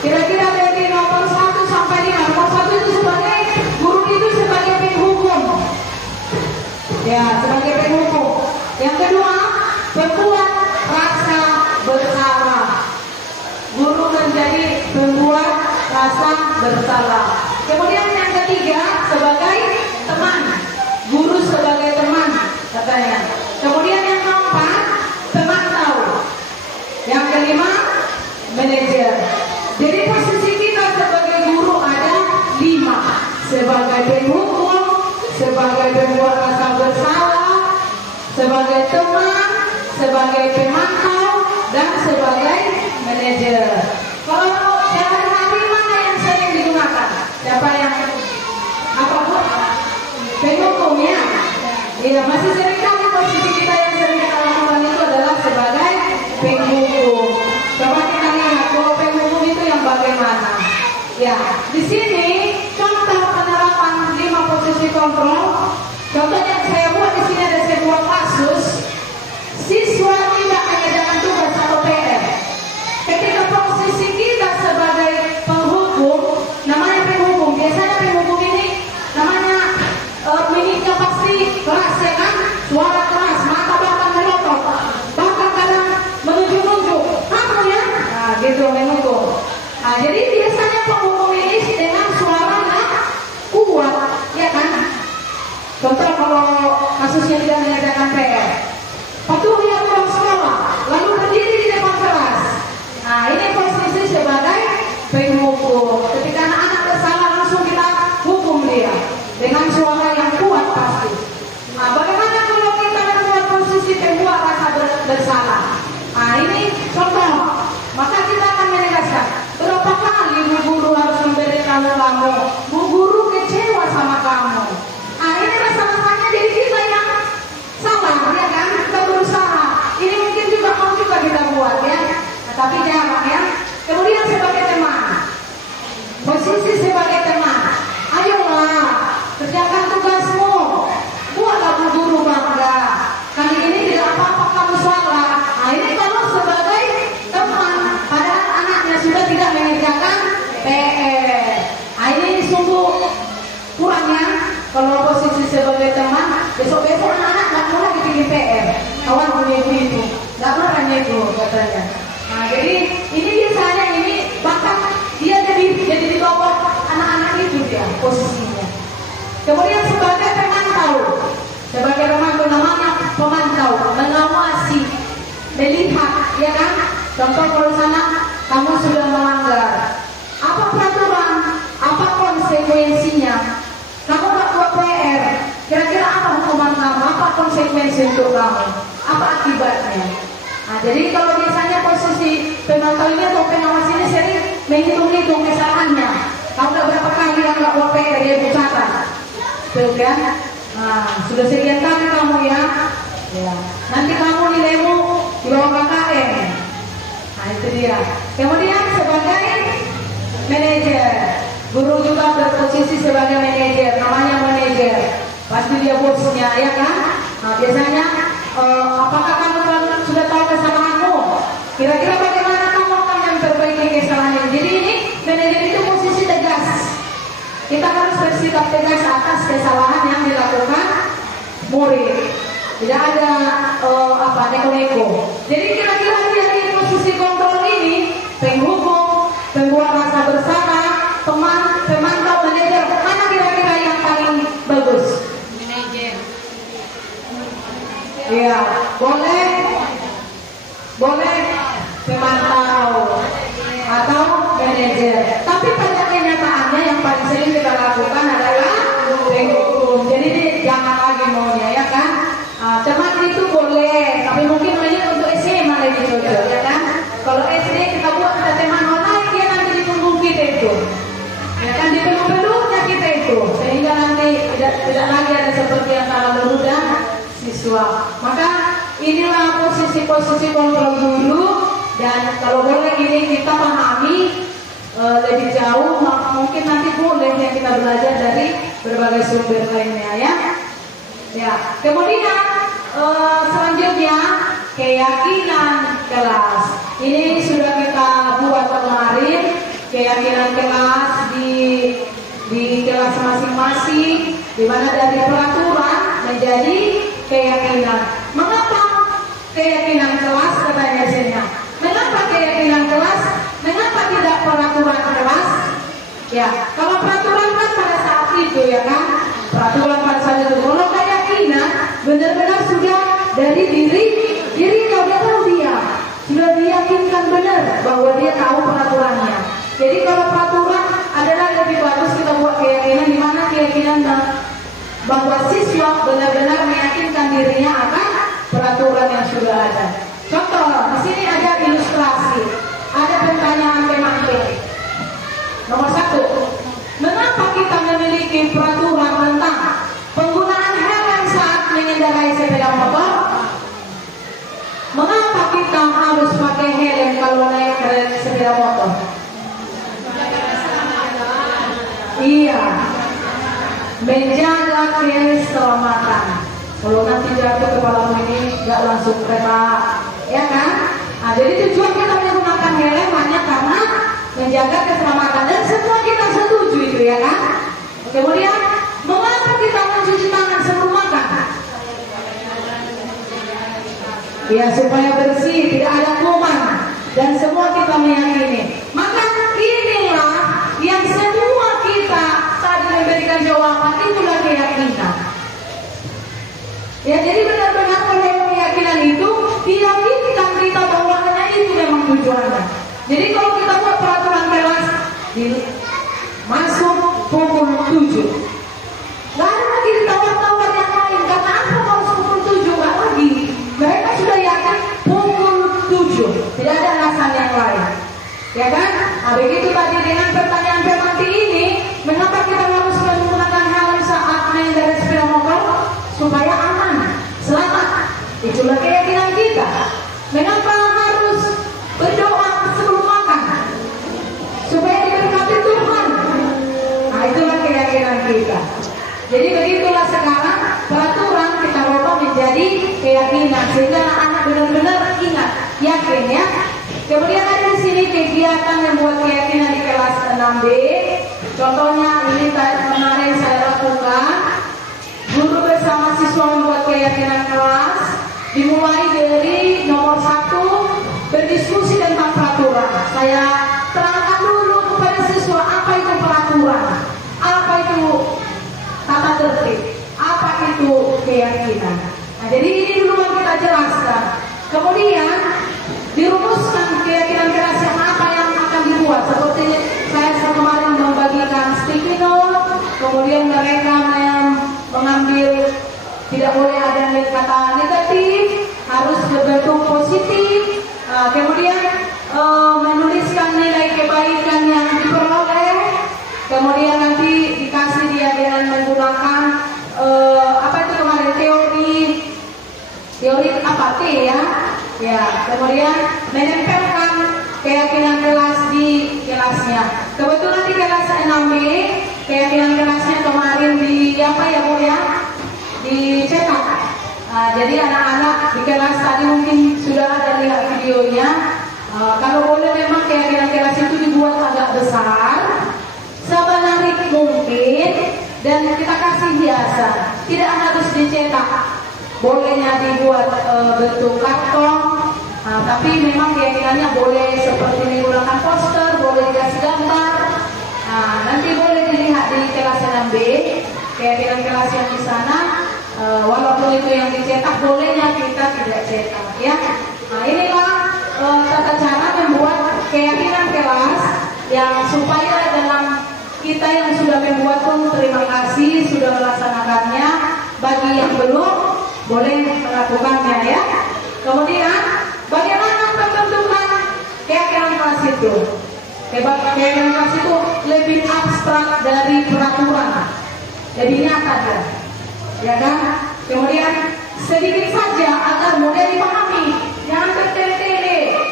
Kira-kira dari nomor 1 sampai 5. Nomor 1 itu sebagai guru, itu sebagai penghukum. Ya, sebagai penghukum. Yang kedua, membuat rasa bersalah. Guru menjadi membuat rasa bersalah. Kemudian yang ketiga, sebagai teman. Guru sebagai teman, katanya. Kemudian yang keempat, pemantau. Yang kelima, manajer. Jadi posisi kita sebagai guru ada 5. Sebagai penghukum, sebagai pembuat rasa bersalah, sebagai teman, sebagai pemantau, dan sebagai manajer. Kalau hari mana yang sering digunakan? Siapa yang apa bu? Penghukum, ya? Iya, masih sering kali posisi kita yang sering kita lakukan itu adalah sebagai penghukum. Coba kita lihat bahwa penghukum itu yang bagaimana. Ya, di sini contoh penerapan 5 posisi kontrol. Contoh yang saya buat di sini ada sebuah kasus siswa tidak mengerjakan tugas atau PR. Ketika posisi kita sebagai penghukum, namanya penghukum. Biasanya penghukum ini namanya minitnya pasti keras, ya kan? Suara keras, mata bahkan melotot, bahkan kadang menunjuk-nunjuk. Kamu, ya? Nah, gitu menghukum. Nah, jadi biasanya penghukum ini dengan suaranya kuat, ya kan? Contoh kalau kasusnya tidak mengerjakan PR, patuhi aturan sekolah, lalu berdiri di depan kelas. Nah, ini posisi sebagai penghukum. Ketika anak-anak bersalah langsung kita hukum dia dengan suara yang kuat pasti. Nah, bagaimana kalau kita membuat posisi pembuat rasa bersalah? Nah, ini contoh. Maka kita akan menegaskan, berapa kali bu guru harus memberikan kamu, bu guru kecewa sama kamu. Nah, ini masalahnya diri kita yang salah, ya kan? Kita berusaha. Ini mungkin juga mau juga kita buat, ya. Nah, tapi jangan, ya. Kemudian sebagai teman, posisi sebagai teman, ayolah kerjakan tugasmu, buatlah bu guru bangga. Kali ini tidak apa-apa kamu salah. Nah, ini kalau sebagai teman, padahal anaknya sudah tidak mengerjakan PR. Nah, ini sungguh kurang, ya. Kalau posisi sebagai teman, besok-besok anak-anak nggak mau lagi bikin PR. Kawan punya itu, nggak marahnya itu katanya. Nah, jadi ini biasanya ini bahkan dia jadi di bawah anak-anak itu dia posisinya. Kemudian sebagai pemantau, namanya pemantau, mengawasi, melihat, ya kan? Contoh kalau sana kamu sudah melanggar, apa peraturan, apa konsekuensinya? Kamu nggak buat PR, kira-kira apa hukuman kamu? Apa konsekuensi untuk kamu? Apa akibatnya? Nah, jadi kalau biasanya posisi pemantau ini atau pengawas ini sering menghitung-hitung kesalahannya. Kamu udah berapa kali yang nggak buat PR, dia bukakan, betul kan? Nah, sudah sekian kali kamu, ya. Nanti kamu nilaimu di bawah KKM. Nah, itu dia. Kemudian sebagai manajer, guru juga berposisi sebagai manajer, namanya manajer. Pasti dia bosnya, ya kan? Nah, biasanya apakah kamu sudah tahu kesalahanmu? Kira-kira bagaimana kamu akan memperbaiki kesalahan ini? Jadi ini manajer itu posisi tegas. Kita harus bersikap murid. Tidak ada neko-neko. Jadi kira-kira di posisi kontrol ini, penghukum, pembuat rasa bersama, teman, pemantau, manajer, mana kira-kira yang paling bagus? Manajer. Iya, boleh pemantau atau manajer. Tapi pada kenyataannya yang paling sering kita lakukan adalah penghukum. Jadi jangan lagi maunya, ya kan? Teman itu boleh, tapi mungkin hanya untuk SMA lagi cocok, ya kan? Kalau SD kita buat ada teman online, dia nanti di punggung kita itu, ya kan? Di peluk-peluknya kita itu, sehingga nanti tidak lagi ada seperti yang kalau guru dan siswa. Maka inilah posisi-posisi kontrol dulu, dan kalau boleh ini kita pahami lebih jauh, mungkin nanti boleh yang kita belajar dari berbagai sumber lainnya, ya. Ya, kemudian selanjutnya keyakinan kelas. Ini sudah kita buat kemarin, keyakinan kelas di kelas masing-masing, di mana dari peraturan menjadi keyakinan. Mengapa keyakinan kelas katanya Zena? Mengapa keyakinan kelas? Mengapa tidak peraturan kelas? Ya, kalau peraturan kan pada saat itu, ya kan? Peraturan pada saat itu. Kalau keyakinan benar-benar sudah dari diri kalau dia tahu dia sudah diyakinkan benar bahwa dia tahu peraturannya. Jadi kalau peraturan adalah lebih bagus kita buat keyakinan, di mana keyakinan bahwa siswa benar-benar meyakinkan dirinya akan peraturan yang sudah ada. Contoh, di sini ada ilustrasi, ada pertanyaan tematik. Nomor 1, mengapa kita memiliki peraturan tentang penggunaan helm saat mengendarai sepeda motor? Mengapa kita harus pakai helm kalau naik sepeda motor? Iya, menjaga keselamatan. Kalau nanti jatuh kepala ini nggak langsung kena, ya kan? Nah, jadi tujuan kita menggunakan helm hanya karena menjaga keselamatan, dan semua kita setuju itu, ya kan? Kemudian mengapa kita mencuci tangan sebelum makan? Ya, supaya bersih, tidak ada kuman, dan semua kita meyakini. Maka inilah yang semua kita tadi memberikan jawaban, itulah keyakinan. Ya, jadi benar-benar oleh keyakinan itu diyakinkan kita bahwa hanya itu memang tujuannya. Jadi kalau kita buat peraturan kelas masuk pukul 7, nggak ada lagi ditawar-tawar yang lain. Karena apa harus pukul 7? Nggak lagi. Mereka sudah yakin pukul 7, tidak ada alasan yang lain, ya kan? Nah, begitu tadi dengan pertanyaan pemantik ini, mengapa kita harus menggunakan helm saat mengendarai sepeda motor? Supaya aman, selamat. Itulah keyakinan kita. Mengapa harus berdoa sebelum makan? Supaya diberkati Tuhan. Nah, itulah keyakinan kita. Jadi begitulah sekarang peraturan kita ubah menjadi keyakinan, sehingga anak benar-benar ingat, yakin, ya. Kemudian ada di sini kegiatan yang buat keyakinan di kelas 6B. Contohnya ini kemarin saya lakukan. Guru bersama siswa membuat keyakinan kelas, dimulai dari nomor 1, berdiskusi tentang peraturan. Saya terangkan dulu kepada siswa apa itu peraturan, apa itu tata tertib, apa itu keyakinan. Nah, jadi ini dulu yang kita jelaskan. Kemudian dirumuskan keyakinan kelas yang apa yang akan dibuat. Seperti saya kemarin membagikan sticky note, kemudian mereka mengambil, tidak boleh ada kata negatif, harus berbentuk positif. Kemudian menuliskan nilai kebaikan yang diperoleh. Kemudian nanti dikasih dia dengan menggunakan apa itu kemarin teori apa T, ya. Ya, kemudian menempelkan keyakinan kelas di kelasnya. Kebetulan di kelas 6B keyakinan kelasnya kemarin di apa ya Bu ya? Dicetak. Jadi anak-anak di kelas tadi mungkin sudah ada lihat videonya. Kalau boleh memang keyakinan kelas itu dibuat agak besar, semenarik mungkin, dan kita kasih hiasan. Tidak ada harus dicetak. Bolehnya dibuat bentuk karton, tapi memang keyakinannya boleh seperti menggunakan poster, boleh dikasih gambar. Nanti boleh dilihat di kelas 6B, keyakinan kelas yang di sana. Walaupun itu yang dicetak, bolehnya kita tidak cetak, ya. Inilah tata cara membuat keyakinan kelas yang supaya dalam kita yang sudah membuat pun terima kasih sudah melaksanakannya. Bagi yang belum, boleh melakukannya, ya. Kemudian bagaimana pembentukan keyakinan kelas itu? Keyakinan kelas itu lebih abstrak dari peraturan, lebih nyata, ya kan? Kemudian sedikit saja agar mudah dipahami, jangan bertele-tele.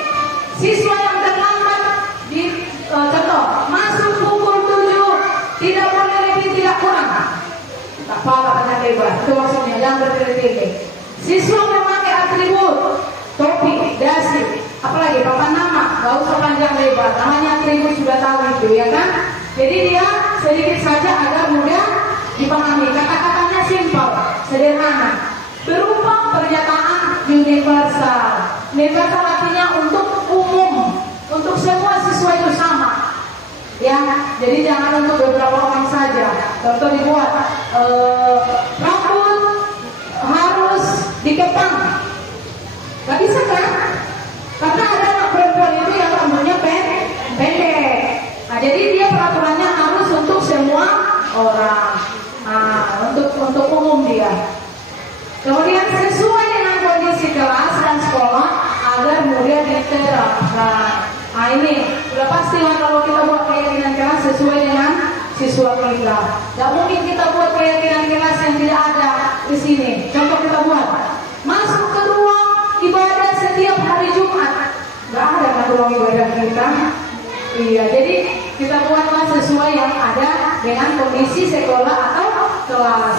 Siswa yang terlambat di contoh masuk pukul 7, tidak boleh lebih, tidak kurang. Tak apa banyak lebar, itu maksudnya jangan bertele-tele. Siswa memakai atribut, topi, dasi, apalagi papan nama, gak usah panjang lebar, namanya atribut sudah tahu itu, ya kan? Jadi dia sedikit saja agar mudah dipahami. Kata-katanya simpel, sederhana, berupa pernyataan universal. Universal artinya untuk umum, untuk semua siswa itu sama, ya. Jadi jangan untuk beberapa orang saja. Contoh dibuat rambut harus dikepang, gak bisa kan? Karena ada anak perempuan itu yang rambutnya pendek. Jadi dia peraturannya harus untuk semua orang, untuk umum dia. Kemudian sesuai dengan kondisi kelas dan sekolah agar mudah diterapkan. Ini sudah pasti lah kalau kita buat keyakinan kelas sesuai dengan siswa kita. Gak mungkin kita buat keyakinan kelas yang tidak ada di sini. Contoh kita buat masuk ke ruang ibadah setiap hari Jumat. Gak ada kan ruang ibadah kita. Iya, jadi kita buatlah sesuai yang ada dengan kondisi sekolah atau kelas.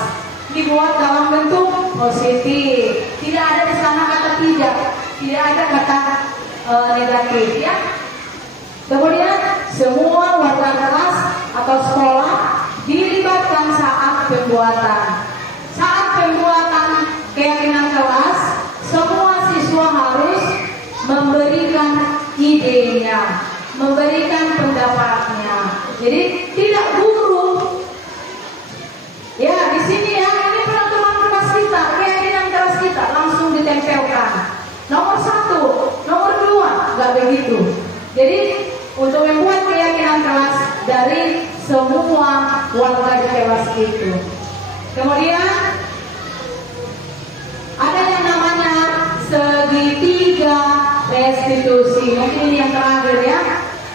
Dibuat dalam bentuk positif. Tidak ada di sana kata tidak ada kata negatif, ya. Kemudian semua warga kelas atau sekolah dilibatkan saat pembuatan. Saat pembuatan keyakinan kelas, semua siswa harus memberikan idenya, memberikan pendapatnya. Jadi tidak guru. Ya, di sini ya, ini peraturan kelas kita, keyakinan kelas kita langsung ditempelkan. Nomor 1, nomor 2, nggak begitu. Jadi untuk membuat keyakinan kelas dari semua warga di kelas itu. Kemudian ada yang namanya segitiga restitusi. Mungkin ini yang terakhir, ya.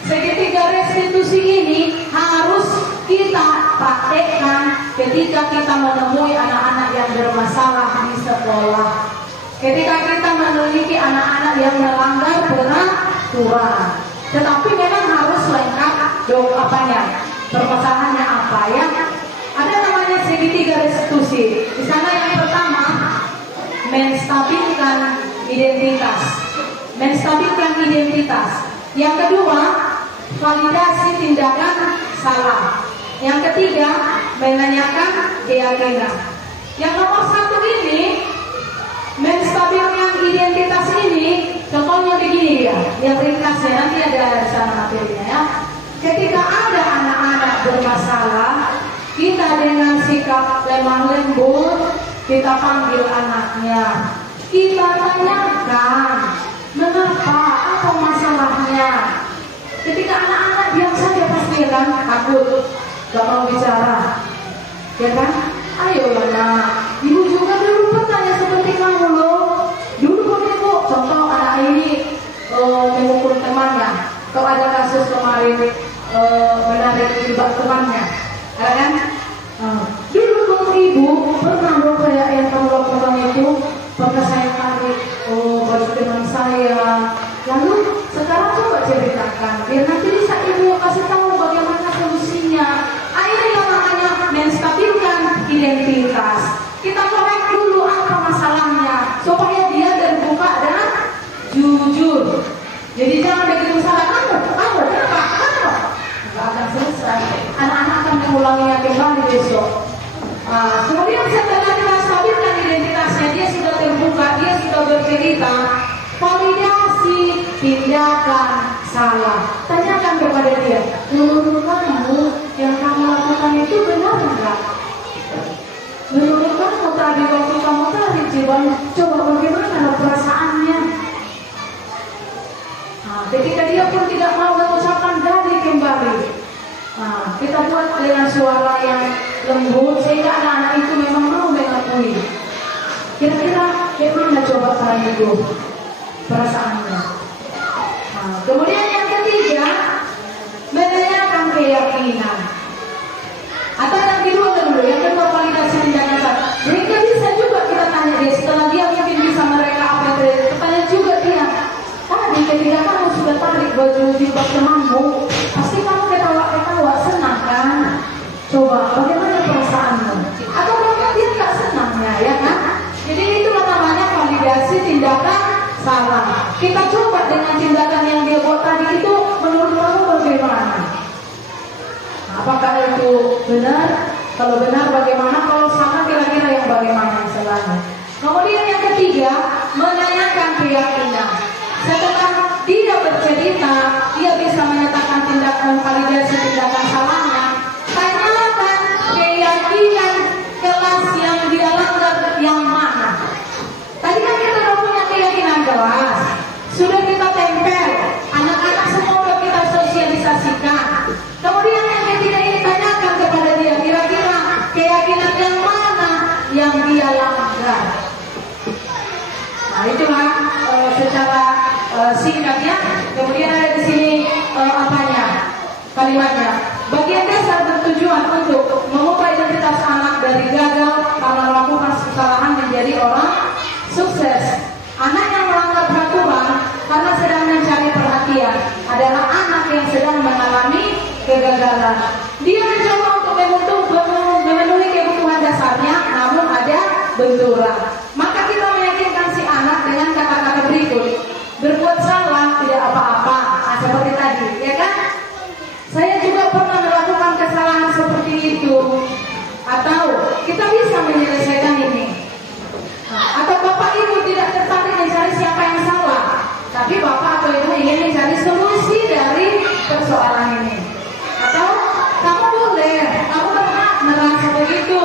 Segitiga restitusi ini harus kita praktekkan ketika kita menemui anak-anak yang bermasalah di sekolah. Ketika kita memiliki anak-anak yang melanggar peraturan. Tetapi memang harus lengkap permasalahannya apa, ya. Ada namanya segitiga restitusi. Di sana yang pertama menstabilkan identitas. Yang kedua, validasi tindakan salah. Yang ketiga, menanyakan keyakinan. Yang nomor 1 ini, menstabilkan identitas ini, contohnya begini ya, yang ringkasnya nanti ada di sana materinya, ya. Ketika ada anak-anak bermasalah, kita dengan sikap lemah lembut, kita panggil anaknya, kita tanyakan, mengapa, apa masalahnya. Ketika anak-anak diam saja pasti kan takut, gak mau bicara, ya kan? Ayolah nak, ibu juga dulu pernah ya seperti kamu loh. Dulu ibu, contoh anak ini memukul temannya. Kalau ada kasus kemarin menarik jilbab temannya, ada kan? Dulu kalau ibu pernah loh kayak yang kamu lakukan itu, pernah saya tarik baju teman saya. Lalu sekarang coba ceritakan, biar nanti bisa ibu kasih tahu bagaimana solusinya. Ini yang namanya menstabilkan identitas. Kita korek dulu apa masalahnya, supaya dia terbuka dan jujur. Jadi jangan begitu salah kamu kenapa? Nggak akan selesai. Anak-anak akan mengulanginya kembali besok. Kemudian setelah kita stabil bercerita validasi tindakan salah. Tanyakan kepada dia, menurut kamu yang kamu lakukan itu benar enggak? Menurut kamu tadi waktu kamu tarik jilbab, coba bagaimana perasaannya? Nah, ketika dia pun tidak mau mengucapkan dari kembali, nah, kita buat dengan suara yang lembut sehingga anak-anak itu memang mau mengakui. Kira-kira bagaimana coba kali itu perasaannya? Nah, kemudian yang ketiga, menanyakan keyakinan. Atau yang kedua dulu, yang kedua validasi tindakan salah. Mereka bisa juga kita tanya dia setelah dia mungkin bisa mereka apa yang terjadi. Tanya juga dia, tadi ketika kamu sudah tarik baju jilbab temanmu, pasti kamu ketawa-ketawa, senang kan? Coba bagaimana perasaanmu? Atau bahkan dia nggak senangnya, ya kan? Jadi itulah namanya validasi tindakan salah. Kita coba dengan tindakan yang dia buat tadi itu, menurut kamu bagaimana? Apakah itu benar? Kalau benar bagaimana? Kalau salah kira-kira yang bagaimana salahnya? Kemudian yang ketiga, menanyakan keyakinan. Setelah dia bercerita, dia bisa menyatakan tindakan validasi tindakan salahnya. Tanyakan keyakinan kelas yang dia langgar yang mana. Tadi kan kita sudah punya keyakinan kelas, sudah kita tempel, anak-anak semua sudah kita sosialisasikan. Kemudian yang ketiga ini tanyakan kepada dia, kira-kira keyakinan yang mana yang dia langgar. Nah itulah secara singkatnya. Kemudian ada di sini kalimatnya. Bagian dasar bertujuan untuk mengubah identitas anak dari gagal karena melakukan kesalahan menjadi orang sukses. Anak yang melanggar peraturan karena sedang mencari perhatian adalah anak yang sedang mengalami kegagalan. Dia mencoba untuk memenuhi kebutuhan dasarnya, namun ada benturan. Maka kita meyakinkan si anak dengan kata-kata berikut: berbuat salah tidak apa-apa. Nah, seperti tadi, ya kan? Saya juga pernah melakukan kesalahan seperti itu. Atau kita bisa menyelesaikan ini. Atau bapak ibu tidak tertarik mencari siapa yang salah, tapi bapak atau ibu ingin mencari solusi dari persoalan ini. Atau kamu boleh, kamu berhak merasa begitu.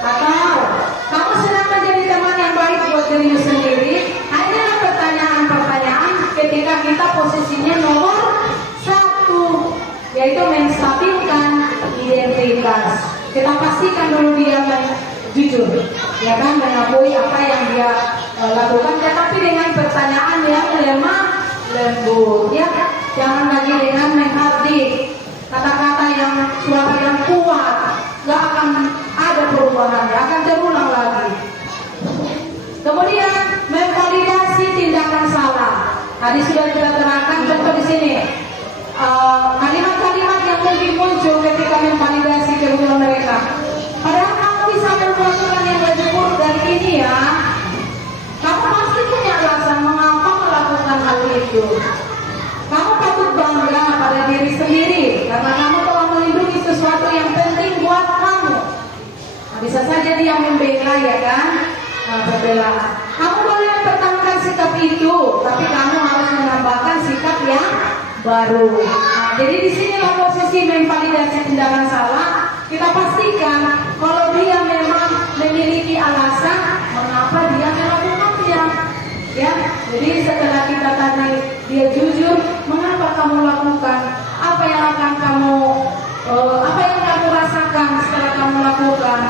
Atau kamu sedang menjadi teman yang baik buat dirimu sendiri. Hanyalah pertanyaan-pertanyaan ketika kita posisinya nomor 1, yaitu menstabilkan identitas. Kita pastikan dulu dia jujur, ya kan, mengakui apa yang dia lakukan, tetapi dengan pertanyaan yang lemah lembut, ya. Jangan lagi dengan menghardik kata-kata yang suara yang kuat, gak akan ada perubahan, akan terulang lagi. Kemudian memvalidasi tindakan salah. Tadi sudah kita terangkan contoh di sini. Kalimat-kalimat yang mungkin muncul ketika memvalidasi kebenaran mereka. Padahal kamu bisa melakukan yang lebih buruk dari ini, ya. Kamu pasti punya alasan mengapa melakukan hal itu. Kamu patut bangga pada diri sendiri karena kamu telah melindungi sesuatu yang penting buat kamu. Nah, bisa saja dia membela, ya kan? Pembelaan. Kamu boleh mempertahankan sikap itu, tapi kamu harus menambahkan sikap yang baru. Nah, jadi di sinilah posisi memvalidasi tindakan salah. Kita pastikan kalau dia memang memiliki alasan mengapa dia melakukannya. Ya, jadi setelah kita tadi dia jujur, mengapa kamu lakukan? Apa yang kamu rasakan setelah kamu lakukan?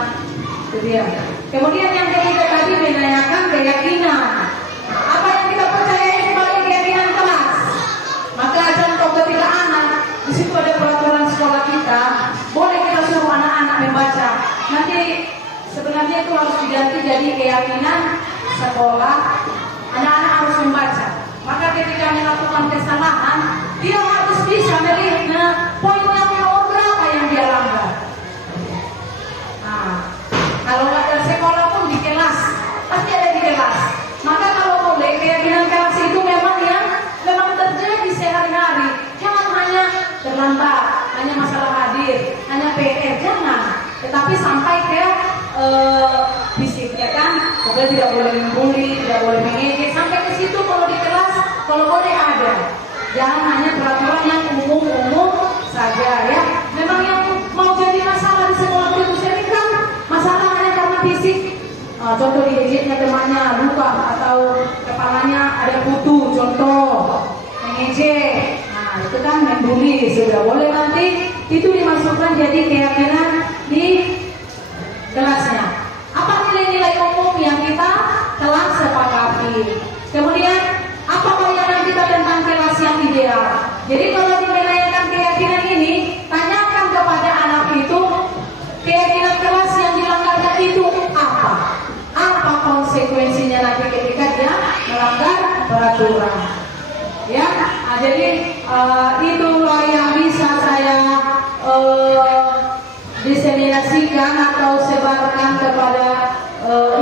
Itu dia. Kemudian yang ketiga tadi menanyakan keyakinan. Apa yang kita percaya sebagai keyakinan kelas. Maka contoh ketika anak, di situ ada peraturan sekolah kita, boleh kita suruh anak-anak membaca. Nanti sebenarnya itu harus diganti jadi keyakinan sekolah. Anak-anak harus membaca. Maka ketika melakukan kesalahan, dia harus bisa melihat poin yang nomor berapa yang dia langgar. Nah, kalau nggak ada sekolah pun di kelas, pasti ada di kelas. Maka kalau boleh keyakinan kelas itu memang terjadi sehari-hari. Jangan hanya terlambat, hanya masalah hadir, hanya PR, jangan. Tetapi sampai ke fisik, ya kan? Pokoknya tidak boleh membuli, tidak boleh mengejek. Sampai ke situ kalau di kelas, kalau boleh ada. Jangan hanya peraturan yang umum-umum saja ya. Memang yang mau jadi masalah di sekolah itu sering kan masalah hanya karena fisik. Contoh diejeknya temannya luka atau kepalanya ada kutu, contoh mengejek. Nah itu kan membuli, sudah boleh nanti itu dimasukkan jadi keyakinan di kelasnya. Apa nilai-nilai umum yang kita telah sepakati? Kemudian apa bayangan kita tentang kelas yang ideal? Jadi kalau dimenangkan keyakinan ini, tanyakan kepada anak itu keyakinan kelas yang dilanggarkan itu apa? Apa konsekuensinya nanti ketika dia melanggar peraturan? Ya, jadi itulah yang bisa saya diseminasikan atau sebarkan kepada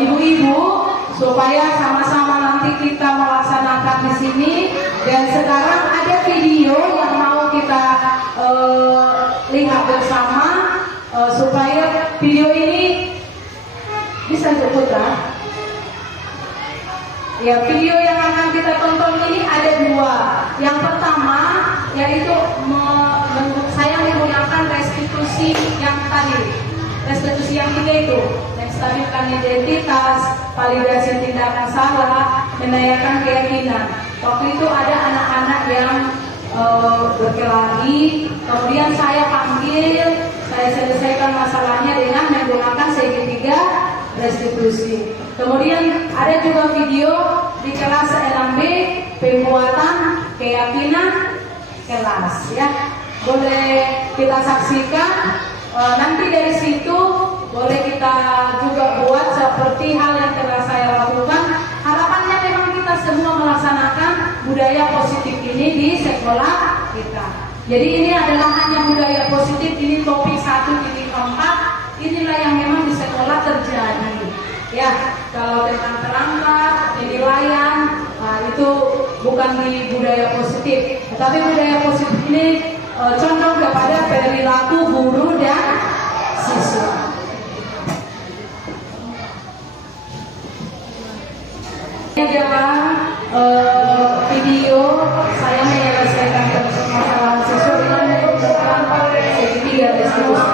ibu-ibu supaya sama-sama nanti kita melaksanakan di sini. Dan sekarang ada video yang mau kita lihat bersama supaya video ini bisa diputar. Ya, video yang akan kita tonton ini ada dua. Yang pertama yaitu saya menggunakan restitusi yang tadi, restitusi yang tiga itu, menstabilkan identitas, validasi tindakan salah, menanyakan keyakinan. Waktu itu ada anak-anak yang berkelahi, kemudian saya panggil, saya selesaikan masalahnya dengan menggunakan segitiga restitusi. Kemudian ada juga video di kelas 6B penguatan keyakinan kelas ya. Boleh kita saksikan, nanti dari situ boleh kita juga buat seperti hal yang telah saya lakukan. Harapannya memang kita semua melaksanakan budaya positif ini di sekolah kita. Jadi ini adalah hanya budaya positif, ini topik 1.4. Inilah yang memang di sekolah terjadi. Ya, kalau tentang perangkat, penilaian, itu bukan di budaya positif. Tetapi budaya positif ini condong kepada perilaku guru dan siswa. Ini adalah video saya menyelesaikan permasalahan siswa dengan menggunakan segitiga restitusi.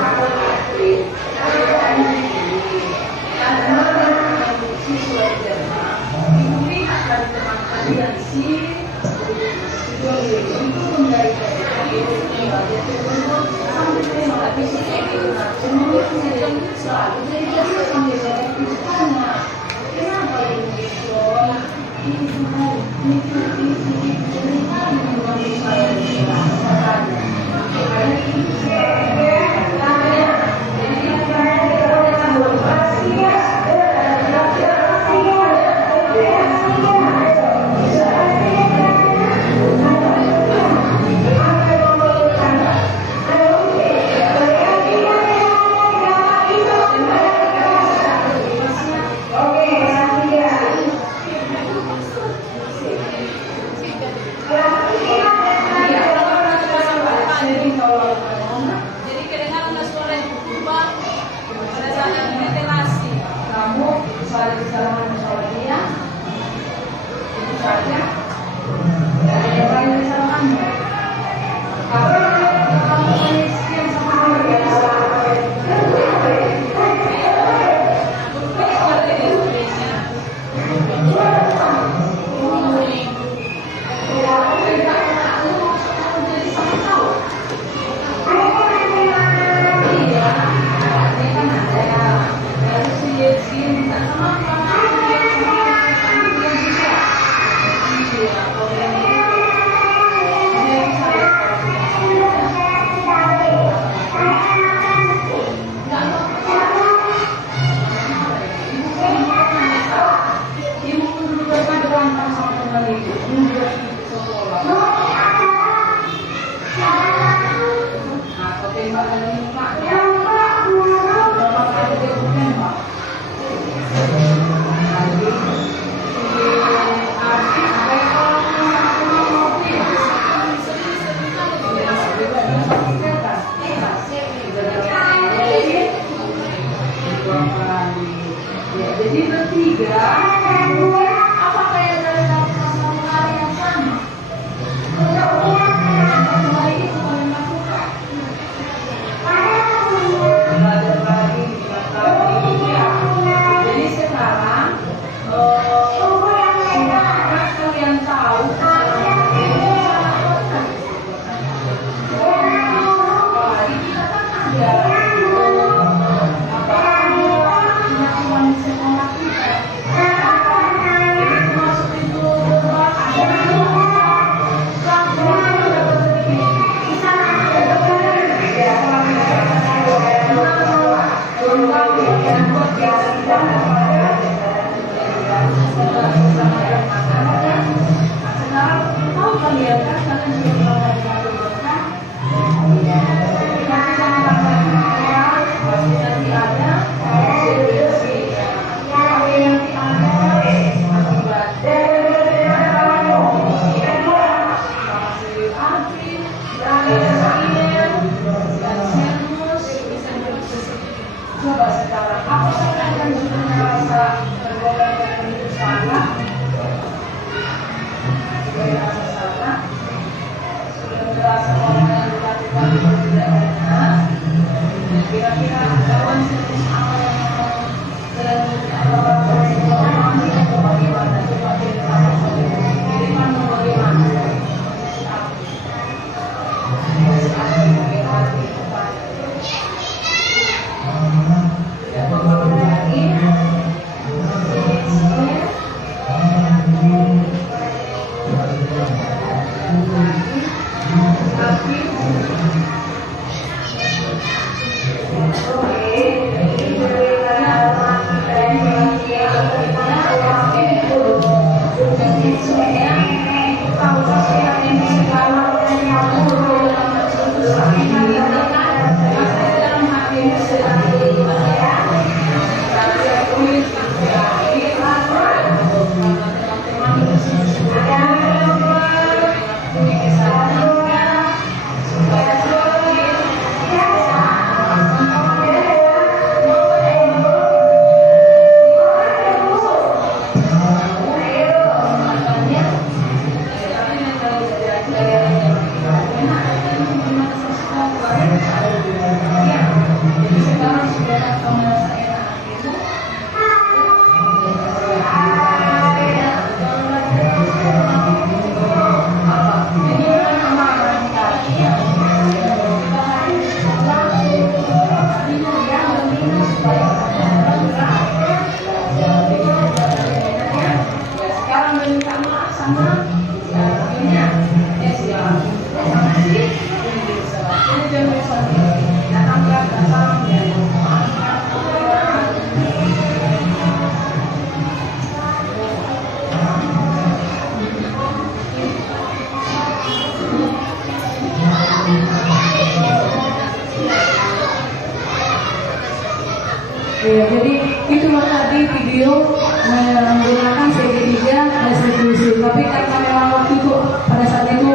Jadi berarti tiga, apakah yang dari hal yang sama? Kembali itu kalian lakukan. Belajar lagi, ya. Jadi sekarang kalian tahu apalagi kita kan ada teman-teman sekolah kita. Jadi termasuk itu coba sekarang apakah kalian sudah merasa tergolong tertentu salah? Sudah merasa salah? Sudah merasa orang yang dilakukan itu tidak benar? Kira-kira kawan jenis apa yang bagaimana? Coba kita kiriman bagaimana? Ya, jadi itulah tadi video menggunakan segitiga restitusi. Tapi karena memang waktu itu pada saat itu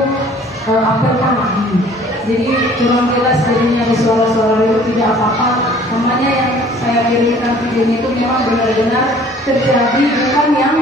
apel pagi, jadi kurang jelas jadinya ada suara-suara itu tidak apa-apa. Namanya yang saya kirimkan videonya itu memang benar-benar terjadi, bukan yang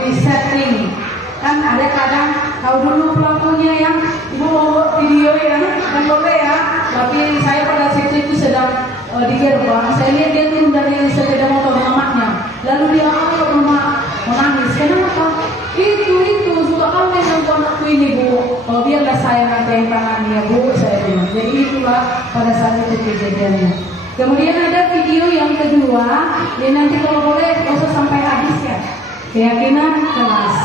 di setting. Kan ada kadang tahu dulu pelakunya yang ibu mau video ya, kan boleh ya. Tapi saya pada saat itu sedang di gerbang, saya lihat dia turun dari sepeda motor mamanya, lalu dia ke rumah menangis. Kenapa? Itu suka kau yang anakku ini bu, biarlah saya nanti yang tangannya bu, saya bilang. Jadi itulah pada saat itu kejadiannya. Kemudian ada video yang kedua, dia nanti kalau boleh gak usah sampai habis ya. Keyakinan kelas.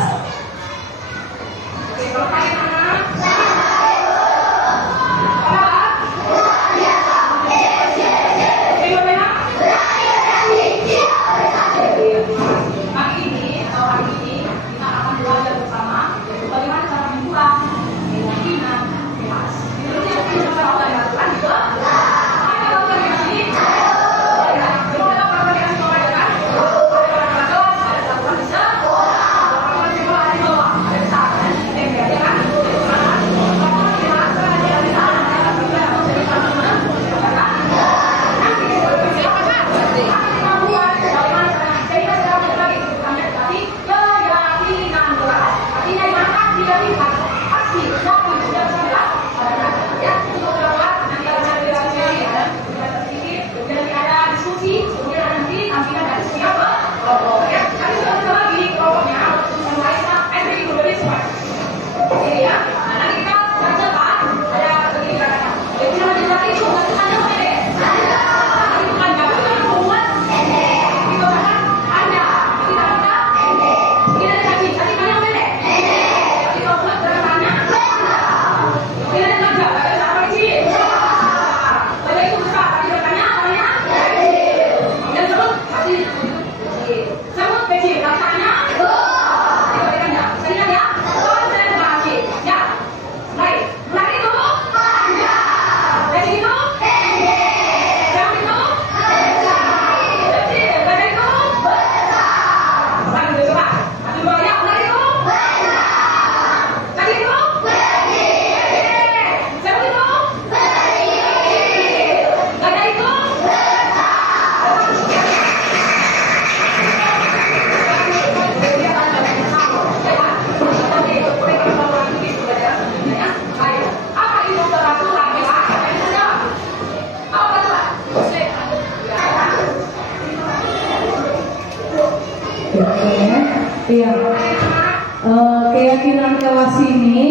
keyakinan kelas ini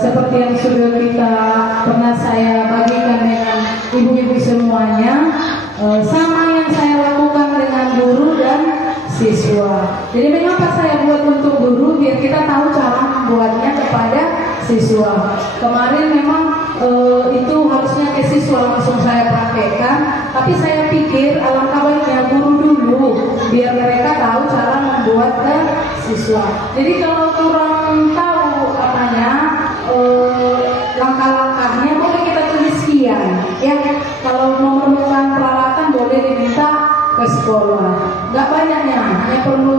seperti yang sudah pernah saya bagikan dengan ibu-ibu semuanya, sama yang saya lakukan dengan guru dan siswa. Jadi mengapa saya buat untuk guru? Biar kita tahu cara membuatnya kepada siswa. Kemarin memang itu harusnya ke siswa langsung saya praktekkan, tapi saya pikir alangkah baiknya guru dulu biar mereka tahu cara membuat ke siswa. Jadi kalau kurang tahu langkah-langkahnya, boleh kita tulis sekian ya. Kalau memerlukan peralatan boleh diminta ke sekolah. Nggak banyaknya, hanya perlu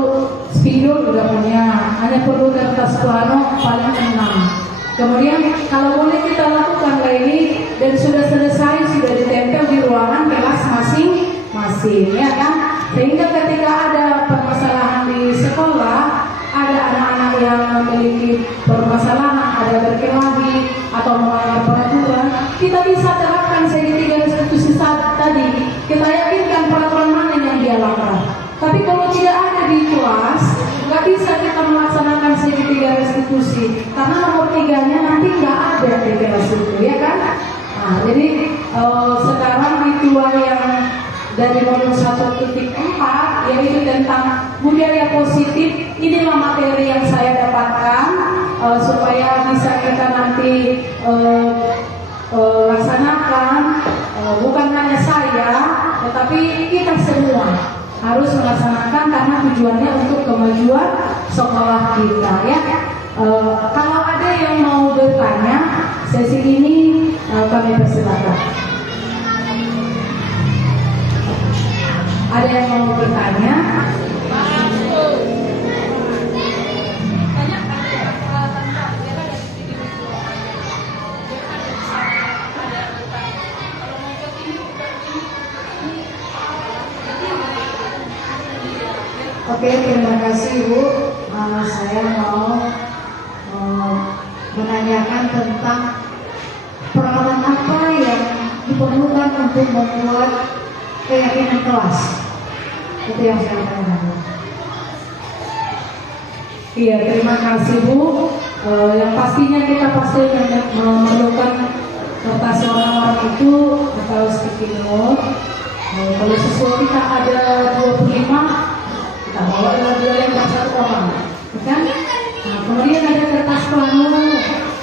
spidol udah punya, hanya perlu kertas plano paling 6. Kemudian kalau boleh kita lakukan ini dan sudah selesai, sudah ditempel di ruangan kelas masing-masing ya kan. Sehingga ketika ada permasalahan di sekolah, ada anak-anak yang memiliki permasalahan, ada berkelahi atau melanggar peraturan, kita bisa terapkan segitiga restitusi tadi. Kita yakinkan peraturan mana yang dia langgar. Tapi kalau tidak ada di kelas, nggak bisa kita melaksanakan segitiga restitusi karena nomor 3-nya nanti nggak ada di kelas itu, ya kan? Nah, jadi sekarang ritual yang dari modul 1.4 yaitu tentang budaya positif, inilah materi yang saya dapatkan supaya bisa kita nanti laksanakan. Bukan hanya saya, tetapi kita semua harus melaksanakan karena tujuannya untuk kemajuan sekolah kita ya. Kalau ada yang mau bertanya, sesi ini kami persilakan. Ada yang mau bertanya? Oke, terima kasih Bu. Saya mau menanyakan tentang peralatan apa yang diperlukan untuk membuat keyakinan kelas. Itu yang saya tanyakan. Iya, terima kasih Bu. Yang pastinya kita pasti memerlukan kertas warna-warni itu atau sticky note. Kalau siswa kita ada 25, kita bawa dua lembar satu orang, kan? Nah, kemudian ada kertas plano,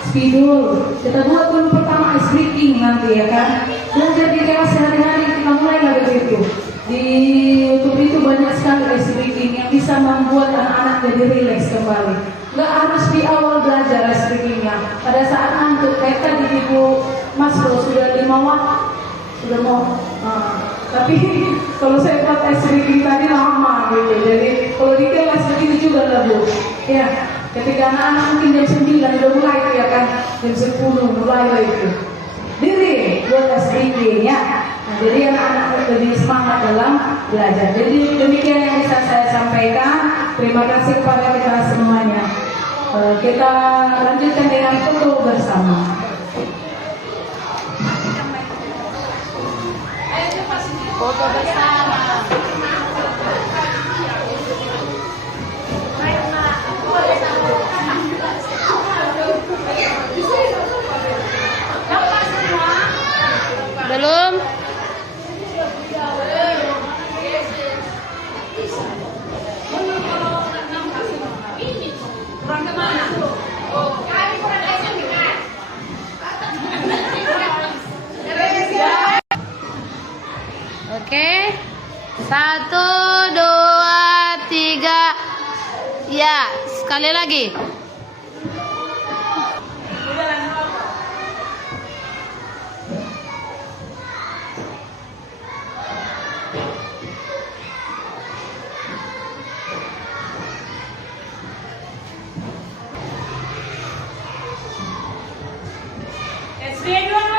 spidol. Kita buat dulu pertama ice breaking nanti ya kan. Belajar di kelas sehari-hari kita mulai dari itu. Di YouTube itu banyak sekali ice breaking yang bisa membuat anak-anak jadi rileks kembali. Nggak harus di awal belajar ice breakingnya. Pada saat ngantuk, kayak tadi Ibu Mas Bro sudah 5 waktu sudah mau. Tapi kalau saya buat ice breaking tadi lama gitu. Jadi kalau di kelas begini juga lah Bu. Ya, ketika anak-anak mungkin jam 9 udah mulai ya kan, jam 10 mulai itu. Diri buat ice breaking ya. Nah, jadi anak-anak lebih semangat dalam belajar. Jadi demikian yang bisa saya sampaikan. Terima kasih kepada kita semuanya. Kita lanjutkan dengan foto bersama. Foto bersama. Belum. Kurang kemana? Oke. 1, 2, 3. Ya, sekali lagi. SD 2